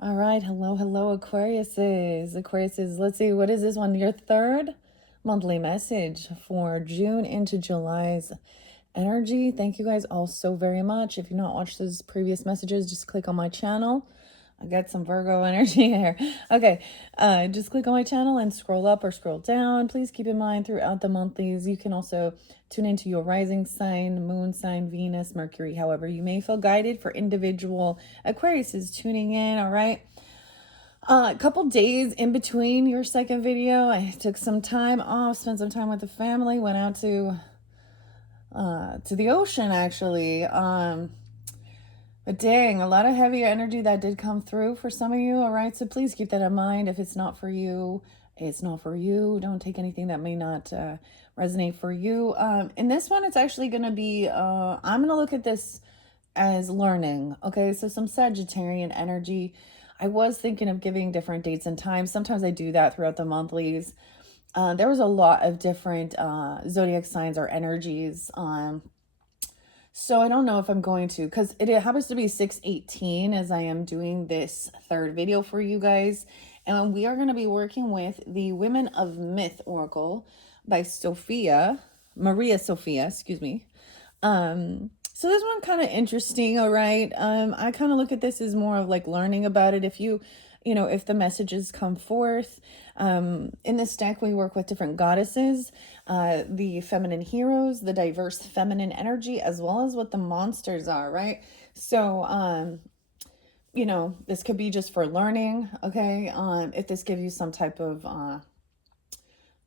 All right, hello, Aquariuses. Aquariuses, let's see, what is this one? Your third monthly message for June into July's energy. Thank you guys all so very much. If you've not watched those previous messages, just click on my channel. I got some Virgo energy here. Okay, just click on my channel and scroll up or scroll down. Please keep in mind throughout the monthlies, you can also tune into your rising sign, moon sign, Venus, Mercury. However, you may feel guided for individual Aquariuses tuning in, all right? A couple days in between your second video, I took some time off, spent some time with the family, went out to the ocean actually. But dang, a lot of heavy energy that did come through for some of you. All right, so please keep that in mind. If it's not for you, it's not for you. Don't take anything that may not resonate for you. In this one, it's actually going to be, I'm going to look at this as learning. Okay, so some Sagittarian energy. I was thinking of giving different dates and times. Sometimes I do that throughout the monthlies. There was a lot of different zodiac signs or energies. So I don't know if I'm going to, because it happens to be 6/18 as I am doing this third video for you guys. And we are going to be working with the Women of Myth Oracle by Maria Sophia, excuse me. So this one kind of interesting, all right? I kind of look at this as more of like learning about it. If the messages come forth. In this deck, we work with different goddesses, the feminine heroes, the diverse feminine energy, as well as what the monsters are, right? So, this could be just for learning, okay? If this gives you some type of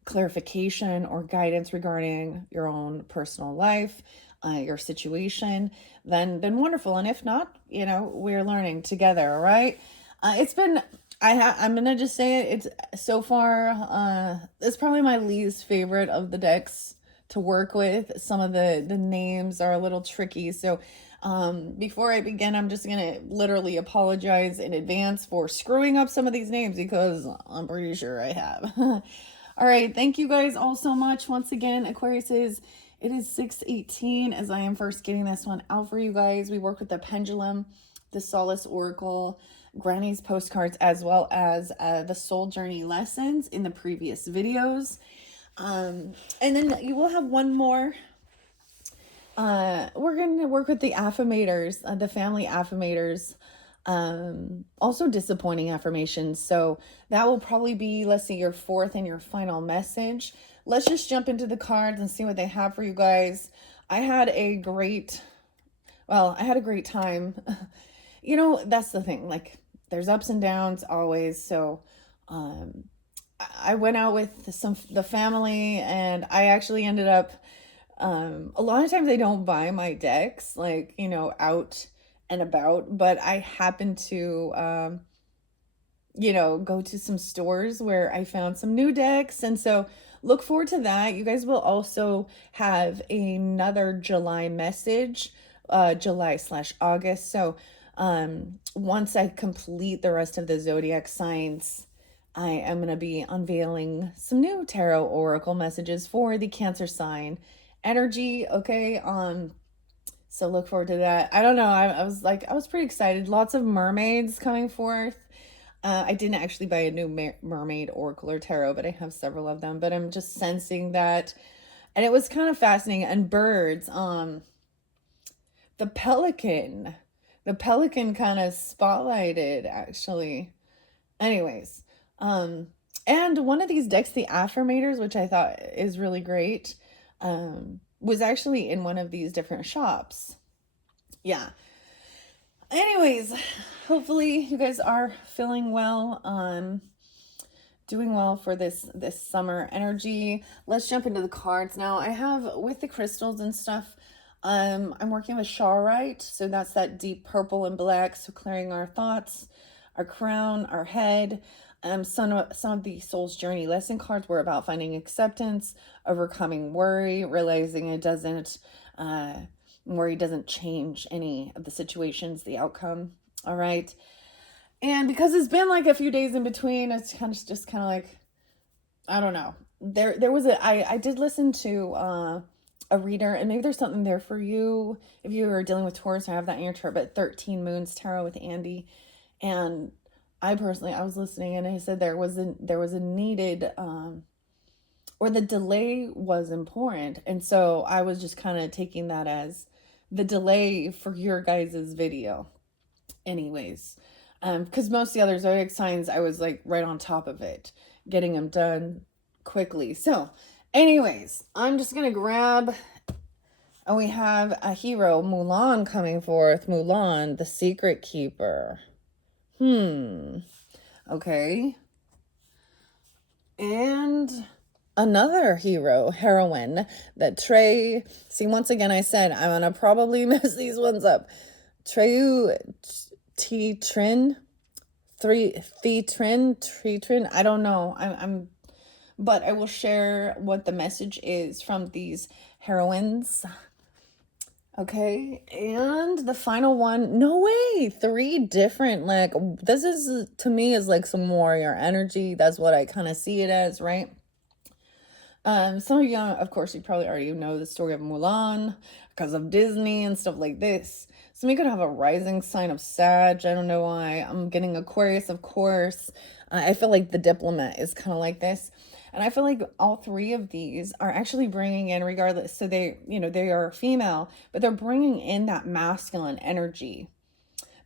clarification or guidance regarding your own personal life, your situation, then wonderful. And if not, we're learning together, all right? I'm gonna just say it. It's so far. It's probably my least favorite of the decks to work with. Some of the names are a little tricky. So, before I begin, I'm just gonna literally apologize in advance for screwing up some of these names because I'm pretty sure I have. All right, thank you guys all so much once again, Aquariuses. It is 6/18 as I am first getting this one out for you guys. We work with the pendulum, the Solace Oracle, Granny's postcards, as well as the Soul Journey lessons in the previous videos. And then you will have one more. We're going to work with the affirmators, the family affirmators. Also disappointing affirmations. So that will probably be, let's see, your fourth and your final message. Let's just jump into the cards and see what they have for you guys. I had a great time. That's the thing. Like, there's ups and downs always. So, I went out with the family, and I actually ended up. A lot of times I don't buy my decks, like, out and about, but I happened to, go to some stores where I found some new decks. And so look forward to that. You guys will also have another July message, July/August. So, once I complete the rest of the zodiac signs, I am going to be unveiling some new tarot oracle messages for the Cancer sign energy. Okay. So look forward to that. I don't know. I was pretty excited. Lots of mermaids coming forth. I didn't actually buy a new mermaid oracle or tarot, but I have several of them. But I'm just sensing that, and it was kind of fascinating. And birds. The pelican, kind of spotlighted actually. Anyways, and one of these decks, the affirmators, which I thought is really great, was actually in one of these different shops. Yeah. Anyways, hopefully you guys are feeling well, doing well for this summer energy. Let's jump into the cards now. I have, with the crystals and stuff, I'm working with Charoite, so that's that deep purple and black, so clearing our thoughts, our crown, our head. Some of the Soul's Journey lesson cards were about finding acceptance, overcoming worry, realizing worry doesn't change any of the situations, the outcome. All right. And because it's been like a few days in between, it's kind of like, I don't know. There was I did listen to a reader, and maybe there's something there for you if you are dealing with Taurus. I have that in your chart, but 13 Moons Tarot with Andy. And I personally, I was listening and I said there was a needed, or the delay was important. And so I was just kind of taking that as the delay for your guys' video anyways. Because most of the other zodiac signs, I was like right on top of it, getting them done quickly. So anyways, I'm just going to grab, and we have a hero, Mulan, coming forth. Mulan, the secret keeper. Okay. And another heroine that Trey, see, once again, I said I'm gonna probably mess these ones up. Treyu T Trin, Trin. I don't know. But I will share what the message is from these heroines. Okay, and the final one, no way, 3 different, like, this is, to me, is like some warrior energy. That's what I kind of see it as, right? Some of you, of course, you probably already know the story of Mulan because of Disney and stuff like this. Some of you could have a rising sign of Sag. I don't know why. I'm getting Aquarius, of course. I feel like the diplomat is kind of like this. And I feel like all 3 of these are actually bringing in, regardless. So they, they are female, but they're bringing in that masculine energy,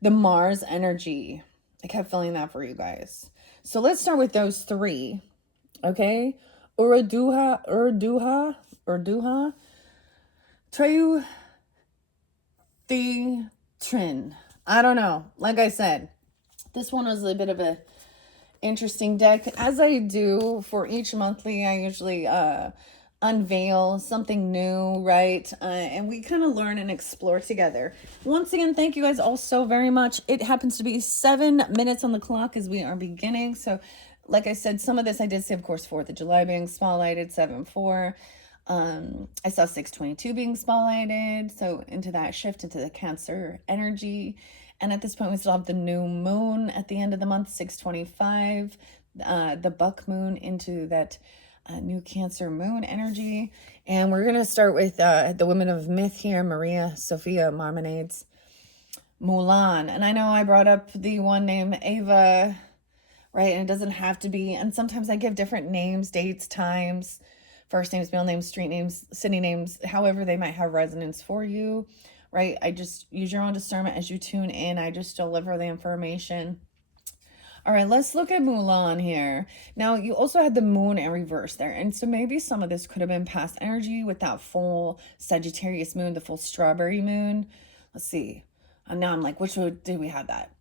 the Mars energy. I kept feeling that for you guys. So let's start with those 3. Okay. Urduha, Treyu, the Trin. I don't know. Like I said, this one was a bit of a interesting deck. As I do for each monthly, I usually unveil something new, right? And we kind of learn and explore together. Once again, thank you guys all so very much. It happens to be 7 minutes on the clock as we are beginning. So like I said, some of this I did say, of course, 4th of July being spotlighted, 7-4. I saw 622 being spotlighted. So into that shift into the Cancer energy. And at this point, we still have the new moon at the end of the month, 625, the buck moon into that new Cancer moon energy. And we're going to start with the women of myth here, Maria Sophia Marmonades, Mulan. And I know I brought up the one named Ava, right? And it doesn't have to be. And sometimes I give different names, dates, times, first names, middle names, street names, city names, however they might have resonance for you, right? I just use your own discernment as you tune in. I just deliver the information. All right, let's look at Mulan here. Now, you also had the moon in reverse there. And so maybe some of this could have been past energy with that full Sagittarius moon, the full strawberry moon. Let's see. And now I'm like, which one did we have that?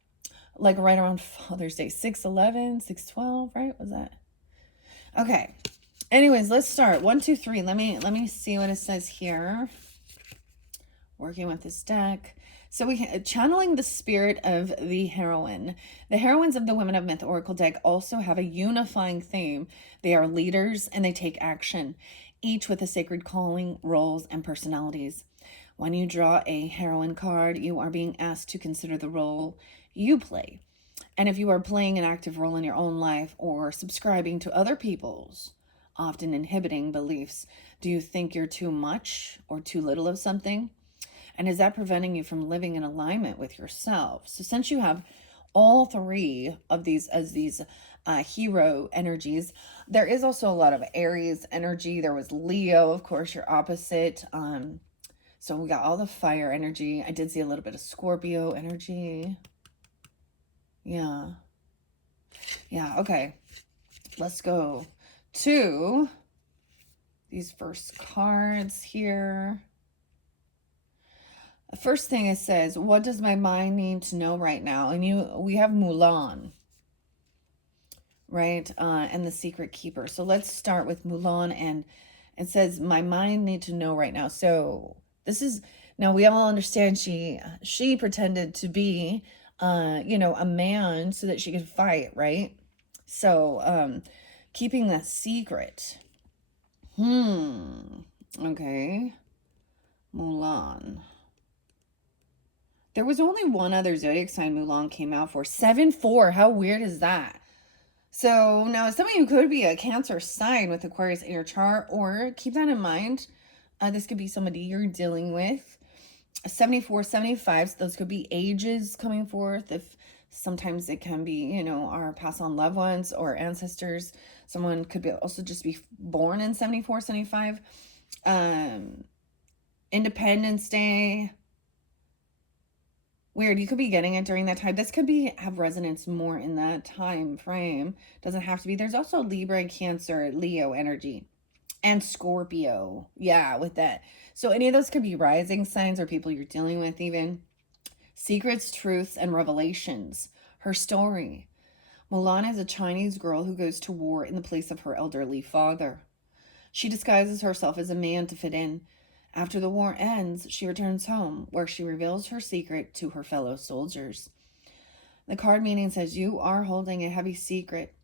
Like right around Father's Day, 6/11, 6/12, right? Was that? Okay. Anyways, let's start. 1, 2, 3. Let me see what it says here. Working with this deck. So we channeling the spirit of the heroine. The heroines of the Women of Myth Oracle deck also have a unifying theme. They are leaders and they take action, each with a sacred calling, roles, and personalities. When you draw a heroine card, you are being asked to consider the role you play. And if you are playing an active role in your own life or subscribing to other people's often inhibiting beliefs, do you think you're too much or too little of something? And is that preventing you from living in alignment with yourself? So since you have all 3 of these as these hero energies, there is also a lot of Aries energy. There was Leo, of course, your opposite. So we got all the fire energy. I did see a little bit of Scorpio energy. Yeah. Okay. Let's go to these first cards here. The first thing it says, what does my mind need to know right now? And we have Mulan, right? And the secret keeper. So let's start with Mulan, and it says, my mind need to know right now. So this is, now we all understand she pretended to be, a man so that she could fight, right? So, keeping that secret. Okay. Mulan. There was only one other zodiac sign Mulan came out for. 7-4. How weird is that? So now some of you could be a Cancer sign with Aquarius in your chart, or keep that in mind. This could be somebody you're dealing with. 74, 75. So those could be ages coming forth. If Sometimes it can be, our past on loved ones or ancestors. Someone could be also just be born in 74, 75. Independence Day. Weird. You could be getting it during that time. This could be have resonance more in that time frame. Doesn't have to be. There's also Libra, Cancer, Leo energy, and Scorpio. Yeah, with that. So any of those could be rising signs or people you're dealing with even. Secrets, truths, and revelations. Her story. Mulan is a Chinese girl who goes to war in the place of her elderly father. She disguises herself as a man to fit in. After the war ends, she returns home, where she reveals her secret to her fellow soldiers. The card meaning says you are holding a heavy secret,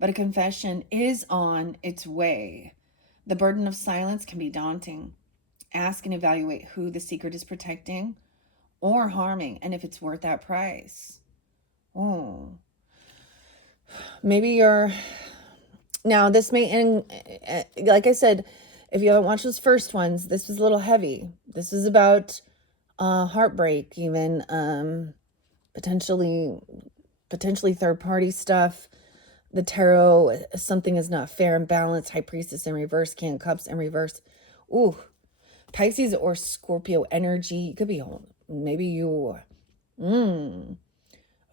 but a confession is on its way. The burden of silence can be daunting. Ask and evaluate who the secret is protecting or harming, and if it's worth that price. Oh, maybe you're now this may end, like I said, if you haven't watched those first ones, this was a little heavy. This is about heartbreak, even potentially third party stuff. The tarot, something is not fair and balanced. High Priestess in reverse, King of Cups in reverse. Ooh, Pisces or Scorpio energy. You could be, maybe you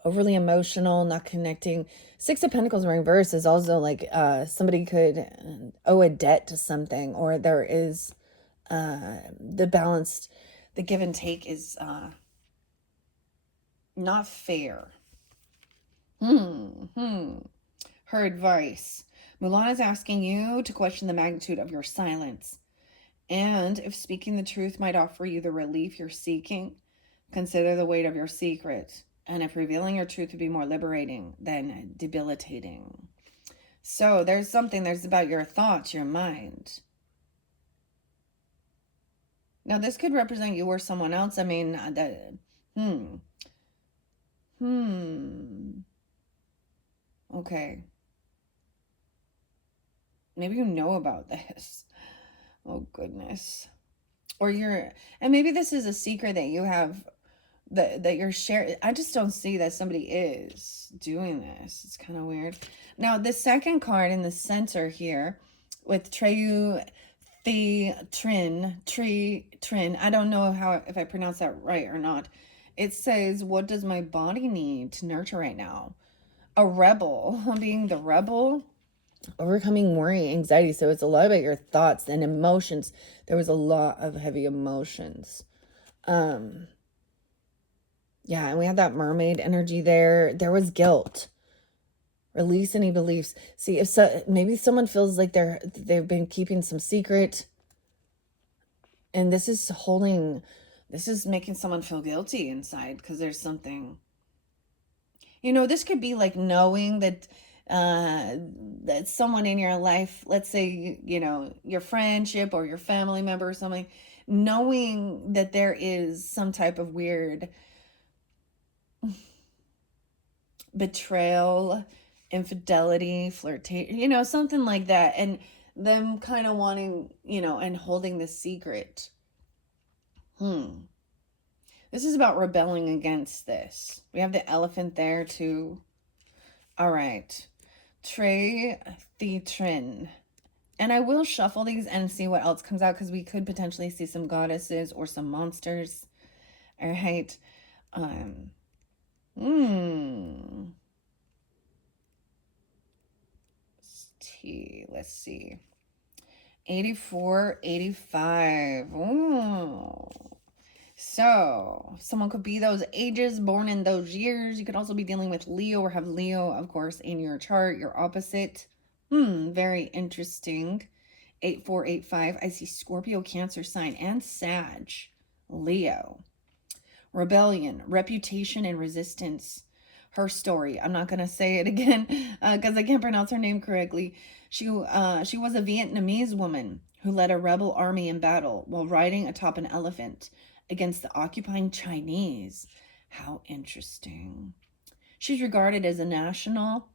overly emotional, not connecting. Six of Pentacles in reverse is also like somebody could owe a debt to something, or there is the give and take is not fair. Her advice. Mulan is asking you to question the magnitude of your silence. And if speaking the truth might offer you the relief you're seeking, consider the weight of your secret. And if revealing your truth would be more liberating than debilitating. So there's about your thoughts, your mind. Now this could represent you or someone else. I mean, okay. Maybe you know about this. Oh, goodness. And maybe this is a secret that you have, that you're sharing. I just don't see that somebody is doing this. It's kind of weird. Now, the second card in the center here with Treyu Trin, I don't know if I pronounce that right or not. It says, what does my body need to nurture right now? A rebel, being the rebel. Overcoming worry, anxiety. So it's a lot about your thoughts and emotions. There was a lot of heavy emotions. Yeah, and we had that mermaid energy there. There was guilt. Release any beliefs. See, maybe someone feels like they've been keeping some secret, and this is making someone feel guilty inside because there's something. This could be like knowing that someone in your life, let's say, your friendship or your family member or something, knowing that there is some type of weird betrayal, infidelity, flirtation, something like that, and them kind of wanting, and holding the secret. This is about rebelling against this. We have the elephant there too. All right. Trey Trin. And I will shuffle these and see what else comes out, because we could potentially see some goddesses or some monsters. All right. Let's see. 84, 85. Ooh. So someone could be those ages, born in those years. You could also be dealing with Leo or have Leo, of course, in your chart, your opposite. Very interesting. 8485. I see Scorpio, Cancer sign, and Sag. Leo. Rebellion, reputation, and resistance. Her story. I'm not going to say it again because I can't pronounce her name correctly. She was a Vietnamese woman who led a rebel army in battle while riding atop an elephant against the occupying Chinese. How interesting. She's regarded as a national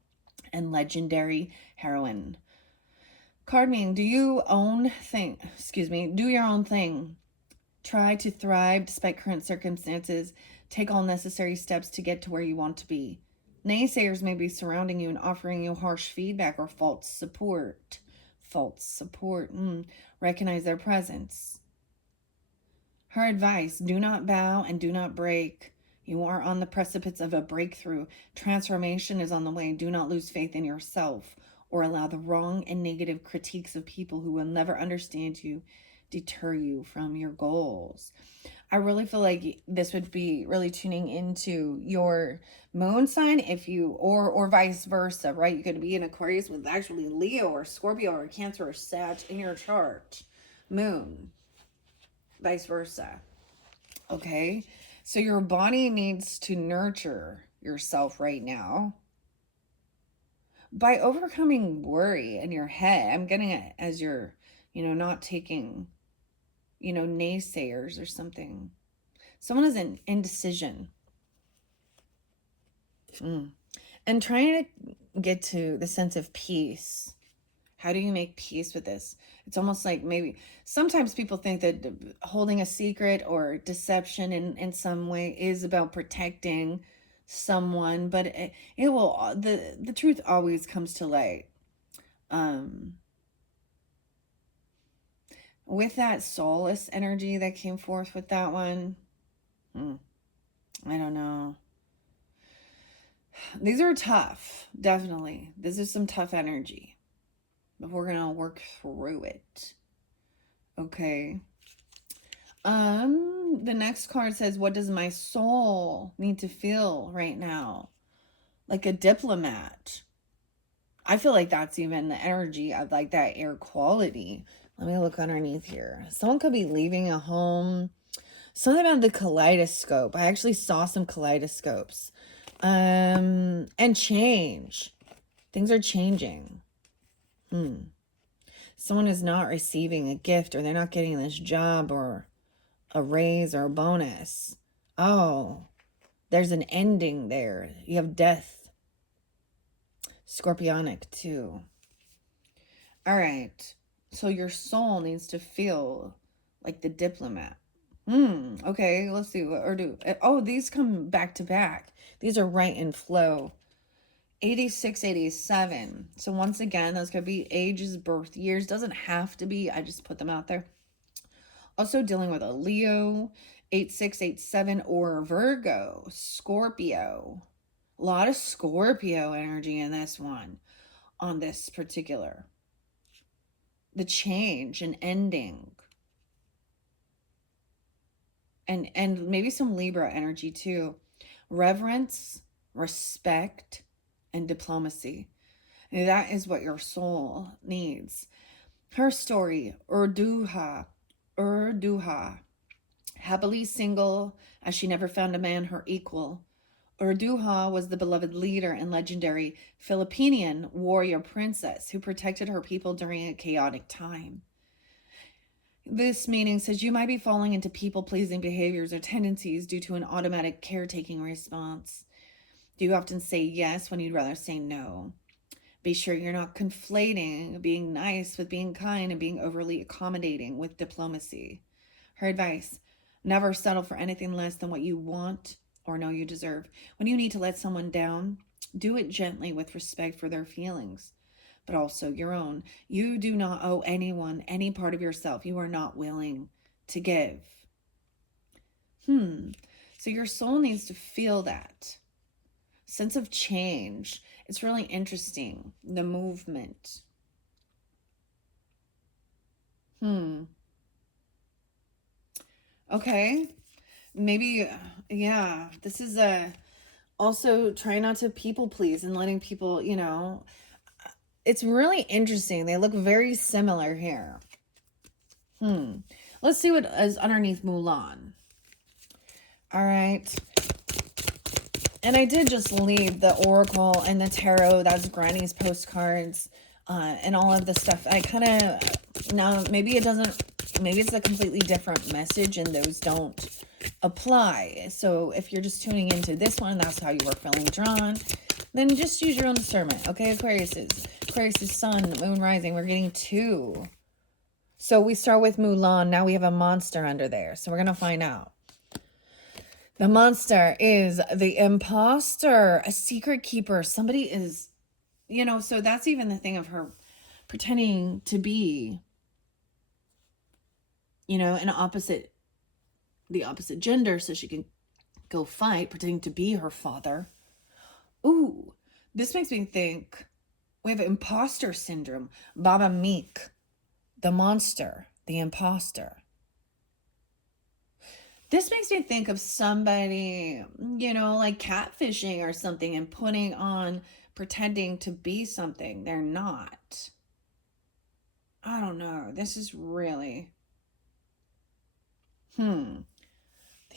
and legendary heroine. Card meaning, do your own thing. Try to thrive despite current circumstances. Take all necessary steps to get to where you want to be. Naysayers may be surrounding you and offering you harsh feedback or false support. False support. Recognize their presence. Her advice, do not bow and do not break. You are on the precipice of a breakthrough. Transformation is on the way. Do not lose faith in yourself or allow the wrong and negative critiques of people who will never understand you deter you from your goals. I really feel like this would be really tuning into your moon sign if you, or vice versa, right? You could be an Aquarius with actually Leo or Scorpio or Cancer or Sag in your chart. Moon. Vice versa. Okay? So your body needs to nurture yourself right now by overcoming worry in your head. I'm getting it as you're, not taking, naysayers or something. Someone is in indecision. And trying to get to the sense of peace. How do you make peace with this? It's almost like maybe sometimes people think that holding a secret or deception in some way is about protecting someone, but it will, the truth always comes to light. With that soulless energy that came forth with that one, I don't know. These are tough, definitely. This is some tough energy. But we're going to work through it. Okay. The next card says, what does my soul need to feel right now? Like a diplomat. I feel like that's even the energy of like that air quality. Let me look underneath here. Someone could be leaving a home. Something about the kaleidoscope. I actually saw some kaleidoscopes. And change. Things are changing. Someone is not receiving a gift, or they're not getting this job or a raise or a bonus. Oh, there's an ending there. You have death. Scorpionic too. All right. So your soul needs to feel like the diplomat. Okay, let's see. Oh, these come back to back. These are right in flow. 86, 87. So once again, those could be ages, birth years. Doesn't have to be. I just put them out there. Also dealing with a Leo, 86, 87, or Virgo, Scorpio. A lot of Scorpio energy in this one, on this particular. The change and ending. And maybe some Libra energy too. Reverence, respect, and diplomacy. And that is what your soul needs. Her story, Urduha, happily single as she never found a man her equal. Urduha was the beloved leader and legendary Filipinian warrior princess who protected her people during a chaotic time. This meaning says you might be falling into people-pleasing behaviors or tendencies due to an automatic caretaking response. Do you often say yes when you'd rather say no? Be sure you're not conflating being nice with being kind and being overly accommodating with diplomacy. Her advice, never settle for anything less than what you want or know you deserve. When you need to let someone down, do it gently with respect for their feelings, but also your own. You do not owe anyone any part of yourself you are not willing to give. So your soul needs to feel that sense of change. It's really interesting. The movement. Okay. Maybe, yeah, this is also try not to people please and letting people, it's really interesting. They look very similar here. Let's see what is underneath Mulan. All right. And I did just leave the Oracle and the Tarot. That's Granny's postcards and all of the stuff. I kind of, now maybe it's a completely different message and those don't apply. So if you're just tuning into this one, that's how you were feeling drawn, then just use your own discernment. Okay, Aquarius' sun, moon, rising. We're getting 2. So we start with Mulan. Now we have a monster under there. So we're going to find out. The monster is the imposter, a secret keeper. Somebody is, so that's even the thing of her pretending to be, the opposite gender so she can go fight, pretending to be her father. Ooh, this makes me think we have imposter syndrome. Baba Meek, the monster, the imposter. This makes me think of somebody, like catfishing or something and putting on, pretending to be something they're not. I don't know. This is really, the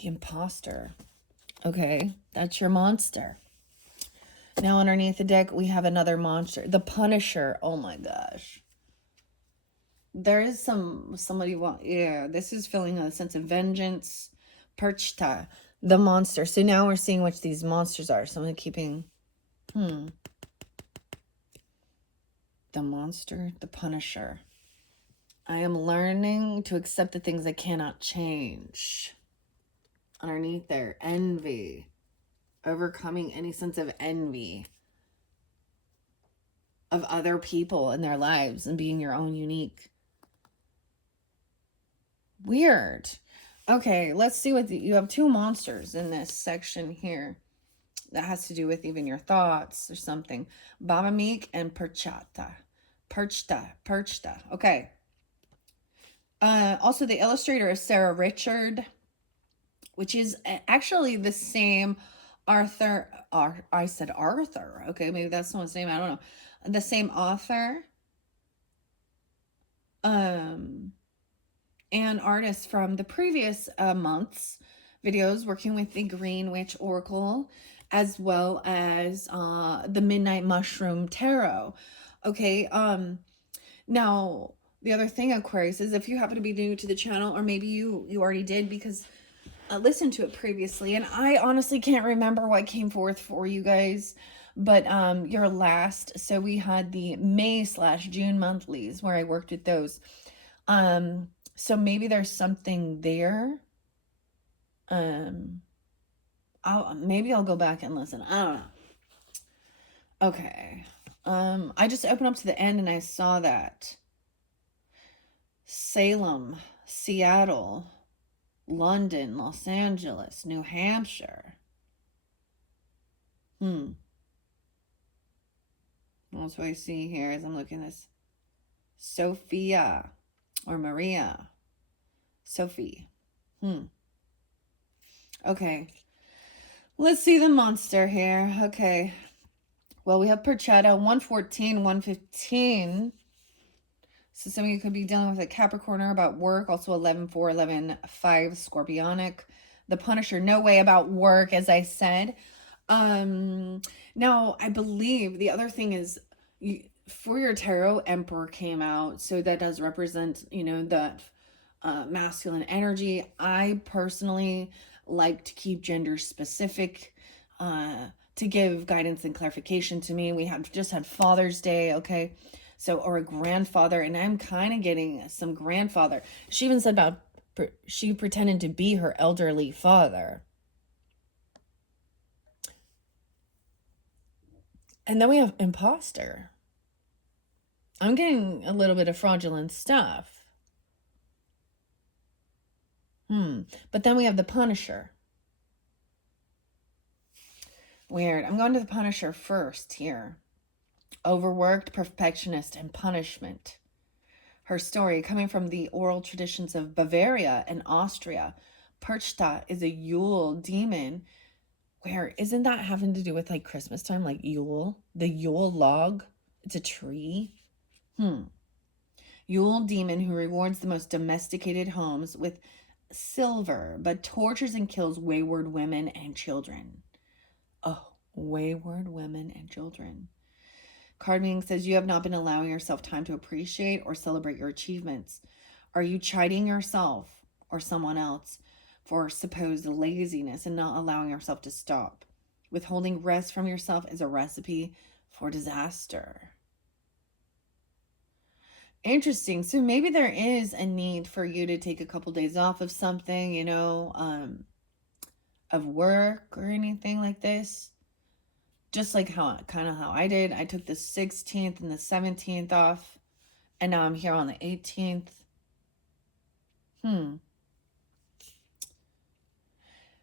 imposter. Okay, that's your monster. Now underneath the deck, we have another monster. The Punisher. Oh my gosh. There is somebody, this is feeling a sense of vengeance. Perchta, the monster. So now we're seeing which these monsters are. So I'm keeping, the monster, the Punisher. I am learning to accept the things I cannot change. Underneath there, envy. Overcoming any sense of envy of other people in their lives and being your own unique. Weird. Okay, let's see what you have. Two monsters in this section here that has to do with even your thoughts or something. Baba Meek and Perchta. Okay. Also, the illustrator is Sarah Richard, which is actually the same Arthur. I said Arthur. Okay, maybe that's someone's name. I don't know. The same author. And artist from the previous month's videos working with the Green Witch Oracle, as well as the Midnight Mushroom Tarot. Okay, now the other thing, Aquarius, is if you happen to be new to the channel, or maybe you already did because I listened to it previously, and I honestly can't remember what came forth for you guys, but your last, so we had the May/June monthlies where I worked with those. So maybe there's something there. Maybe I'll go back and listen. I don't know. Okay. I just opened up to the end and I saw that Salem, Seattle, London, Los Angeles, New Hampshire. That's what I see here as I'm looking at this. Sophia or Maria. Sophie. Okay. Let's see the monster here. Okay. Well, we have Perchetta, 114, 115. So some of you could be dealing with a Capricorner about work. Also 11-4, 11-5, Scorpionic. The Punisher, no way about work, as I said. Now, I believe the other thing is, for your tarot, Emperor came out. So that does represent, that masculine energy. I personally like to keep gender specific to give guidance and clarification to me. We have just had Father's Day, okay? So, or a grandfather, and I'm kind of getting some grandfather. She even said about she pretended to be her elderly father. And then we have imposter. I'm getting a little bit of fraudulent stuff. But then we have the Punisher. Weird. I'm going to the Punisher first here. Overworked, perfectionist, and punishment. Her story, coming from the oral traditions of Bavaria and Austria, Perchta is a Yule demon. Where isn't that having to do with like Christmas time, like Yule? The Yule log? It's a tree. Yule demon who rewards the most domesticated homes with silver, but tortures and kills wayward women and children. Oh, wayward women and children. Card meaning says you have not been allowing yourself time to appreciate or celebrate your achievements. Are you chiding yourself or someone else for supposed laziness and not allowing yourself to stop? Withholding rest from yourself is a recipe for disaster. Interesting. So maybe there is a need for you to take a couple days off of something, of work or anything like this. Just like how I did. I took the 16th and the 17th off, and now I'm here on the 18th.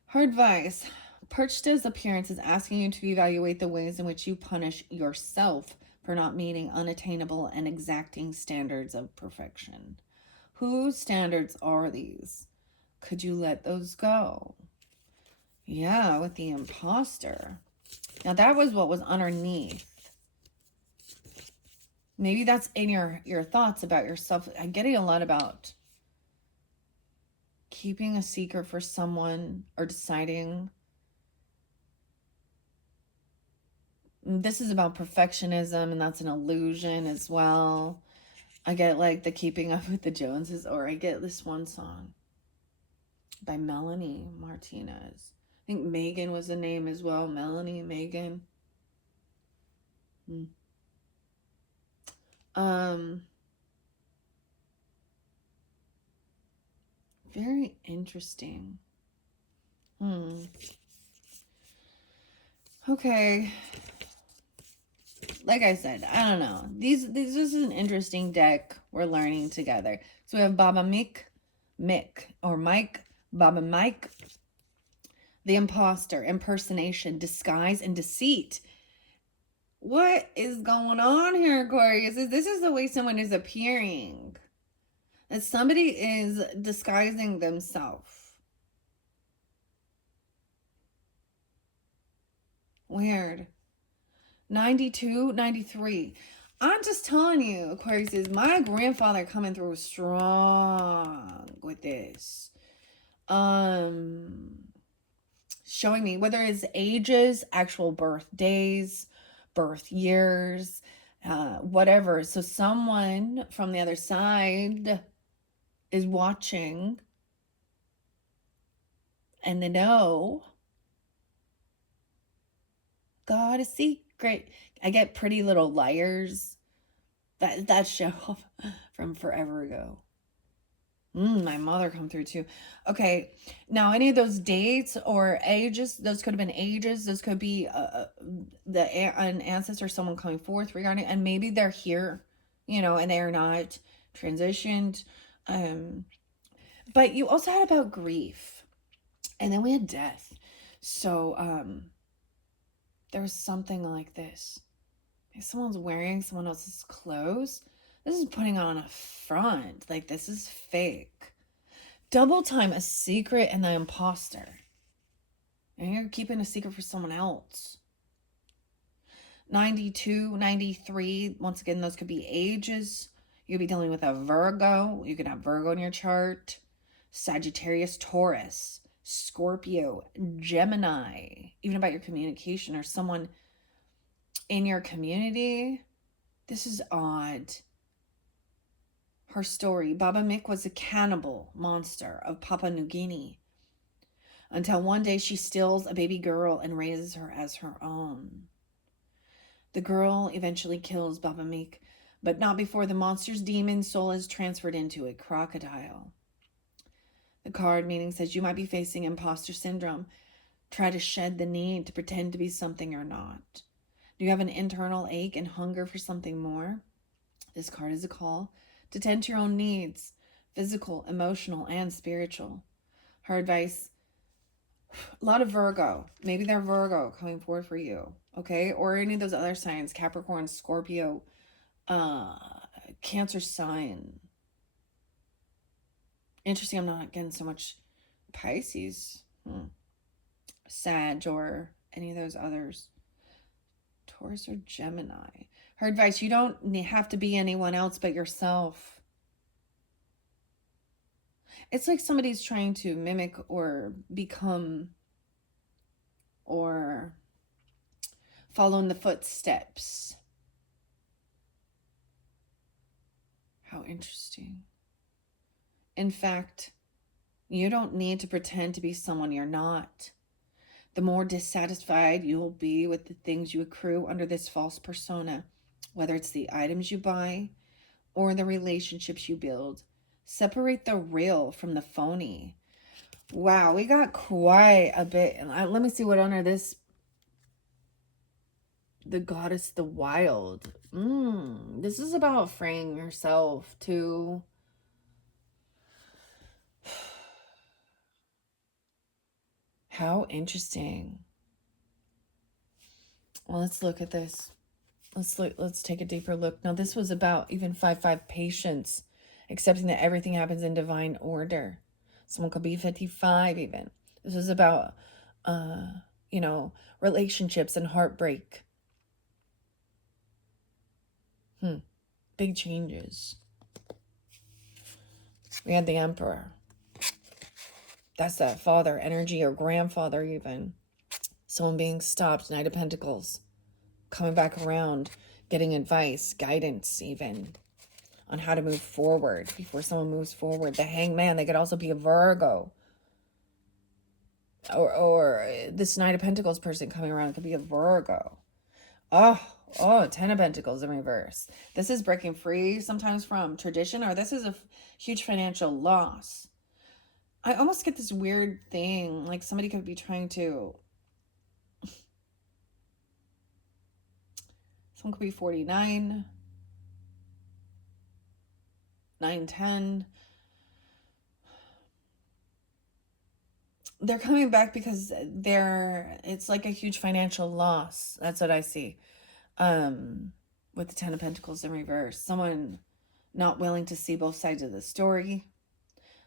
Her advice. Perchta's appearance is asking you to evaluate the ways in which you punish yourself for not meeting unattainable and exacting standards of perfection. Whose standards are these? Could you let those go? Yeah, with the imposter. Now that was what was underneath. Maybe that's in your thoughts about yourself. I'm getting a lot about keeping a secret for someone or deciding. This is about perfectionism, and that's an illusion as well. I get like the Keeping Up with the Joneses, or I get this one song by Melanie Martinez. I think Megan was the name as well. Melanie, Megan. Very interesting. Okay. Like I said, I don't know. This is an interesting deck we're learning together. So we have Baba Mick, or Mike, Baba Mike, the imposter, impersonation, disguise, and deceit. What is going on here, Aquarius? This is the way someone is appearing. That somebody is disguising themselves. Weird. 92, 93. I'm just telling you, Aquarius, is my grandfather coming through strong with this. Showing me whether it's ages, actual birthdays, birth years, whatever. So someone from the other side is watching, and they know got a secret. I get Pretty Little Liars. That show from forever ago. My mother come through too. Okay, now any of those dates or ages, those could have been ages. Those could be an ancestor, someone coming forth regarding, and maybe they're here, and they're not transitioned. But you also had about grief, and then we had death. So there was something like this. If someone's wearing someone else's clothes, this is putting on a front. Like, this is fake. Double time, a secret, and the imposter. And you're keeping a secret for someone else. 92, 93. Once again, those could be ages. You could be dealing with a Virgo. You could have Virgo in your chart. Sagittarius, Taurus, Scorpio, Gemini. Even about your communication or someone in your community. This is odd. Her story. Baba Mick was a cannibal monster of Papua New Guinea until one day she steals a baby girl and raises her as her own. The girl eventually kills Baba Mick, but not before the monster's demon soul is transferred into a crocodile. The card meaning says you might be facing imposter syndrome. Try to shed the need to pretend to be something you're not. Do you have an internal ache and hunger for something more? This card is a call to tend to your own needs, physical, emotional, and spiritual. Her advice, a lot of Virgo. Maybe they're Virgo coming forward for you, okay? Or any of those other signs, Capricorn, Scorpio, Cancer sign. Interesting, I'm not getting so much Pisces. Sag, or any of those others. Taurus or Gemini. Her advice, you don't have to be anyone else but yourself. It's like somebody's trying to mimic or become or follow in the footsteps. How interesting. In fact, you don't need to pretend to be someone you're not. The more dissatisfied you will be with the things you accrue under this false persona, whether it's the items you buy or the relationships you build. Separate the real from the phony. Wow, we got quite a bit. And let me see what under this. The goddess, the wild. This is about freeing yourself to. How interesting. Well, let's look at this. Let's take a deeper look. Now, this was about even 5-5 patience, accepting that everything happens in divine order. Someone could be 55 even. This was about uh, relationships and heartbreak. Big changes. We had the Emperor. That's that father energy, or grandfather even. Someone being stopped, Knight of Pentacles. Coming back around, getting advice, guidance even, on how to move forward before someone moves forward. The Hangman, they could also be a Virgo. Or this Knight of Pentacles person coming around could be a Virgo. Oh, Ten of Pentacles in reverse. This is breaking free sometimes from tradition, or this is a huge financial loss. I almost get this weird thing, like somebody could be trying to. Someone could be 49, 9, 10. They're coming back because it's like a huge financial loss. That's what I see. With the Ten of Pentacles in reverse. Someone not willing to see both sides of the story.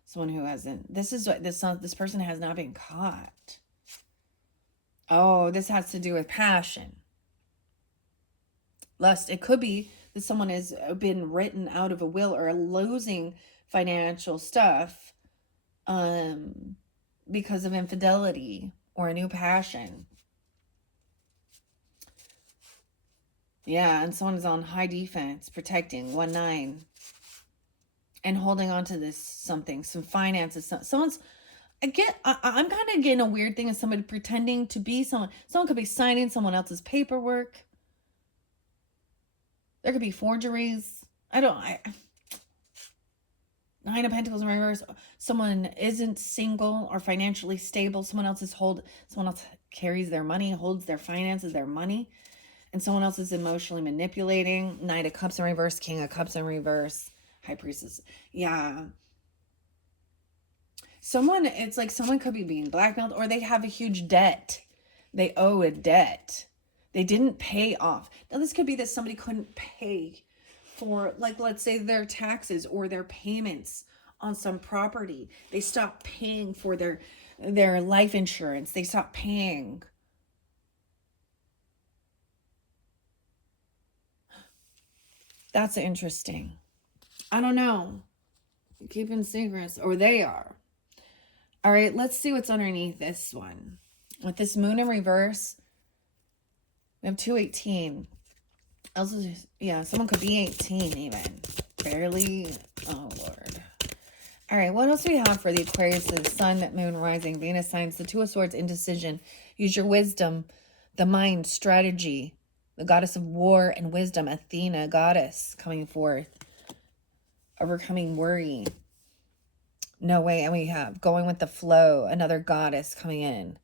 Someone who hasn't. This is what this person has not been caught. Oh, this has to do with passion. Lust. It could be that someone has been written out of a will or losing financial stuff because of infidelity or a new passion. Yeah, and someone is on high defense, protecting 1-9, and holding on to this something, some finances. Someone's. I'm kind of getting a weird thing of somebody pretending to be someone. Someone could be signing someone else's paperwork. There could be forgeries. Nine of Pentacles in reverse. Someone isn't single or financially stable. Someone else carries their money, holds their finances, their money. And someone else is emotionally manipulating. Knight of Cups in reverse, King of Cups in reverse, High Priestess. Yeah. It's like someone could be being blackmailed, or they have a huge debt. They owe a debt. They didn't pay off. Now, this could be that somebody couldn't pay for, like, let's say their taxes or their payments on some property. They stopped paying for their life insurance. They stopped paying. That's interesting. I don't know. Keeping secrets, or they are. All right, let's see what's underneath this one. With this moon in reverse, we have 218. Also, yeah, someone could be 18 even. Barely. Oh, Lord. All right, what else do we have for the Aquarius? Sun, Moon, Rising, Venus signs, the Two of Swords, indecision. Use your wisdom, the mind, strategy. The goddess of war and wisdom, Athena, goddess, coming forth. Overcoming worry. No way. And we have going with the flow, another goddess coming in.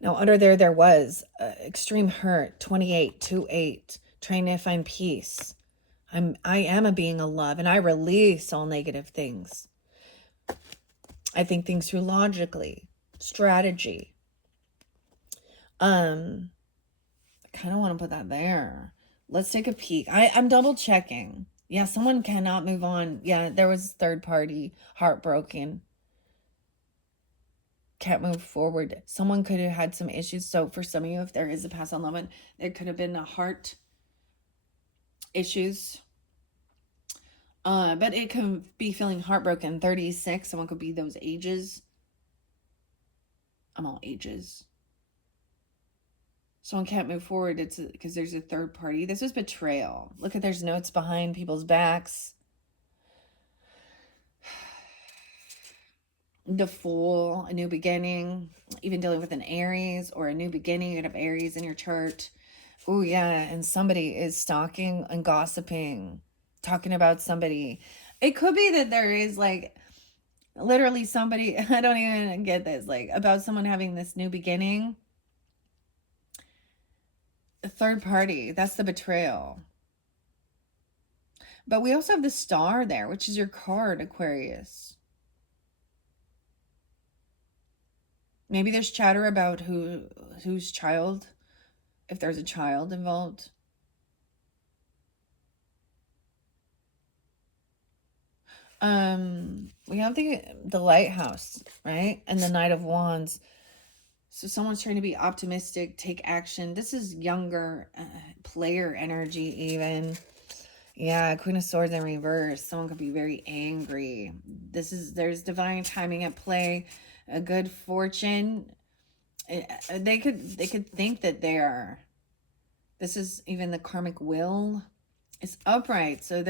Now, under there was extreme hurt, 28, 2-8, trying to find peace. I am a being of love, and I release all negative things. I think things through logically, strategy. I kind of want to put that there. Let's take a peek. I'm double checking. Yeah, someone cannot move on. Yeah, there was third party, heartbroken. Can't move forward. Someone could have had some issues. So for some of you, if there is a past on love, there could have been a heart issues. But it could be feeling heartbroken. 36. Someone could be those ages. I'm all ages. Someone can't move forward. It's because there's a third party. This is betrayal. Look at, there's notes behind people's backs. The Fool, a new beginning. Even dealing with an Aries or a new beginning. You could have Aries in your chart. Oh, yeah. And somebody is stalking and gossiping, talking about somebody. It could be that there is like Literally somebody, I don't even get this, like about someone having this new beginning. A third party, that's the betrayal. But we also have the star there, which is your card, Aquarius. Maybe there's chatter about whose child, if there's a child involved. We have the lighthouse, right? And the Knight of Wands. So someone's trying to be optimistic, take action. This is younger player energy even. Yeah, Queen of Swords in reverse. Someone could be very angry. There's divine timing at play, a good fortune. They could think that they are. This is even the karmic will. It's upright. So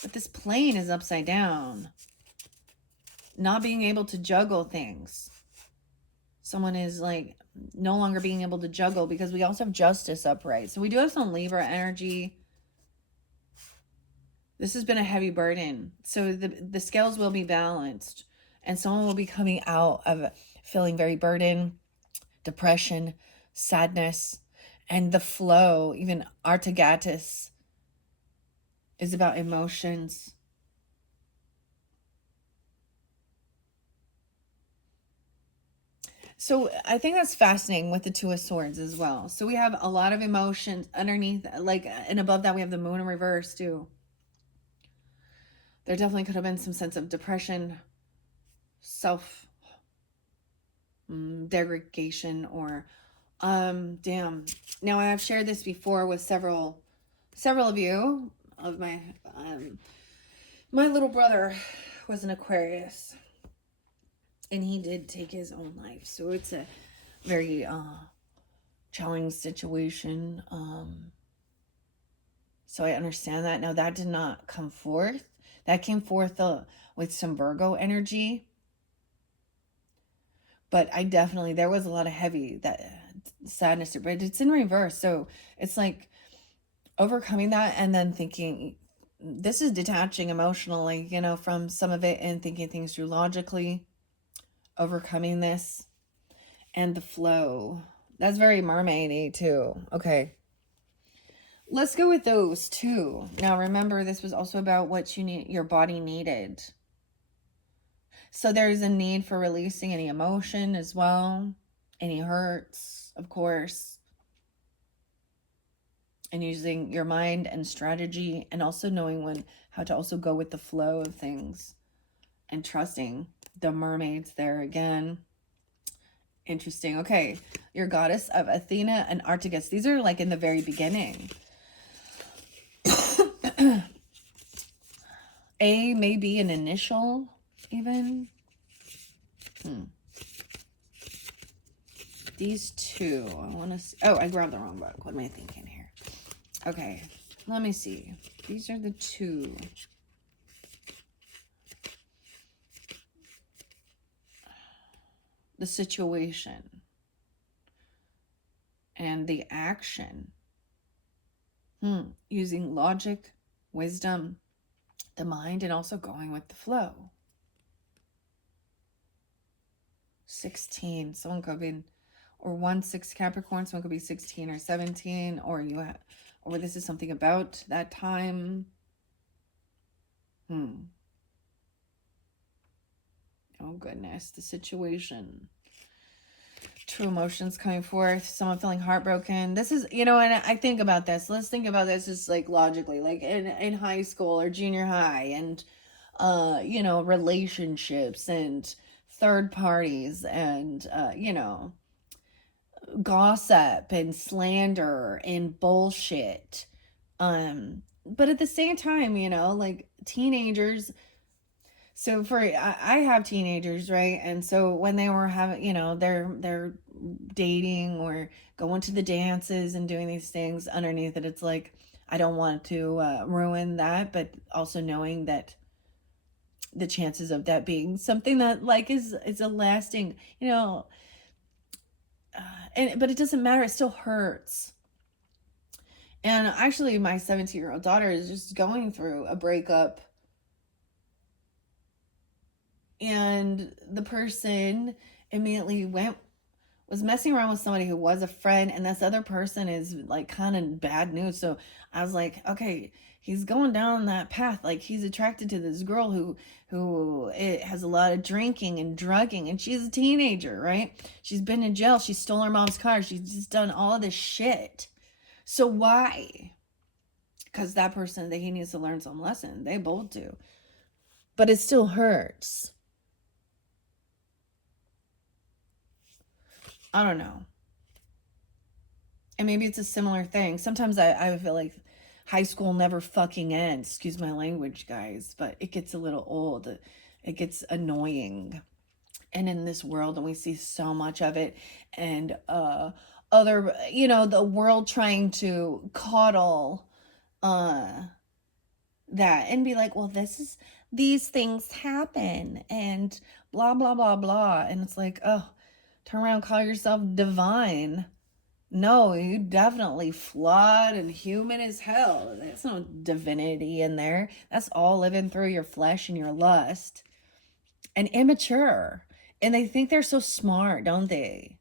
but this plane is upside down. Not being able to juggle things. Someone is like no longer being able to juggle, because we also have justice upright. So we do have some Libra energy. This has been a heavy burden. So the scales will be balanced, and someone will be coming out of feeling very burdened, depression, sadness, and the flow. Even Artagatis is about emotions. So I think that's fascinating with the Two of Swords as well. So we have a lot of emotions underneath, like, and above that we have the Moon in reverse too. There definitely could have been some sense of depression, self degradation, or damn. Now I have shared this before with several of you. Of my little brother was an Aquarius, and he did take his own life. So it's a very challenging situation. So I understand that. Now that did not come forth. That came forth with some Virgo energy. But I definitely, there was a lot of heavy sadness, but it's in reverse. So it's like overcoming that and then thinking, this is detaching emotionally, from some of it, and thinking things through logically, overcoming this, and the flow. That's very mermaidy too. Okay. Let's go with those two. Now remember, this was also about what your body needed. So there's a need for releasing any emotion as well, any hurts, of course, and using your mind and strategy, and also knowing how to also go with the flow of things, and trusting the mermaids there again. Interesting. Okay, your goddess of Athena and Artemis. These are like in the very beginning. A may be an initial even. These two, I want to see. Oh, I grabbed the wrong book. What am I thinking here? Okay, let me see. These are the two. The situation and the action. Using logic, wisdom, the mind, and also going with the flow. 16. Someone could be, or 1-6 Capricorn. Someone could be 16 or 17, or or this is something about that time. Oh goodness, the situation. True emotions coming forth. Someone feeling heartbroken. This is, and I think about this. Let's think about this as like logically, like in high school or junior high, and relationships and third parties, and gossip and slander and bullshit. But at the same time, like teenagers. So I have teenagers, right? And so when they were having, they're dating or going to the dances and doing these things, underneath it, it's like, I don't want to ruin that, but also knowing that the chances of that being something that like is a lasting, but it doesn't matter. It still hurts. And actually my 17-year-old daughter is just going through a breakup. And the person immediately was messing around with somebody who was a friend, and this other person is like kind of bad news. So I was like, okay, he's going down that path. Like, he's attracted to this girl who it has a lot of drinking and drugging, and she's a teenager, right? She's been in jail. She stole her mom's car. She's just done all of this shit. So why? Because that person, that he needs to learn some lesson. They both do, but it still hurts. I don't know. And maybe it's a similar thing. Sometimes I feel like high school never fucking ends. Excuse my language, guys, but it gets a little old. It gets annoying. And in this world, and we see so much of it, and other, the world trying to coddle uh that and be like, well, these things happen and blah blah blah blah. And it's like, oh, turn around, call yourself divine. No, you definitely flawed and human as hell. There's no divinity in there. That's all living through your flesh and your lust. And immature. And they think they're so smart, don't they?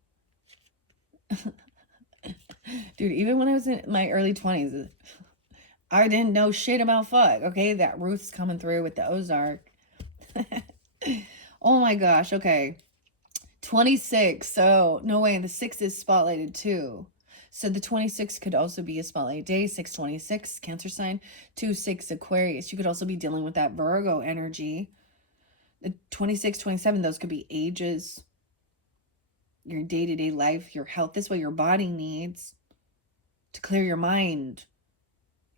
Dude, even when I was in my early 20s, I didn't know shit about fuck. Okay, that Ruth's coming through with the Ozark. Oh my gosh, okay. 26. So, no way, the 6 is spotlighted too. So the 26 could also be a spotlight day. 626, Cancer sign. 26, Aquarius. You could also be dealing with that Virgo energy. The 26, 27, those could be ages, your day-to-day life, your health. This is what your body needs to clear your mind.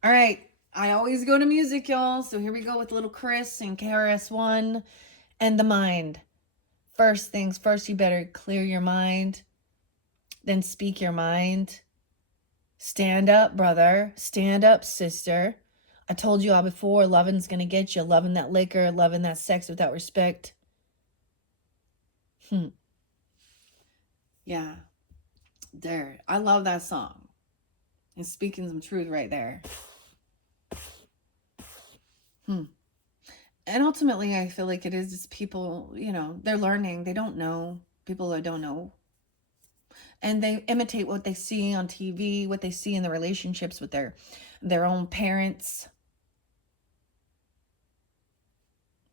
All right, I always go to music, y'all. So here we go with little Chris and KRS-One and the mind. First things first, you better clear your mind, then speak your mind. Stand up, brother. Stand up, sister. I told you all before, loving's gonna get you. Loving that liquor, loving that sex without respect. Yeah. There. I love that song. And speaking some truth right there. And ultimately, I feel like it is just people, they're learning. They don't know. People that don't know. And they imitate what they see on TV, what they see in the relationships with their own parents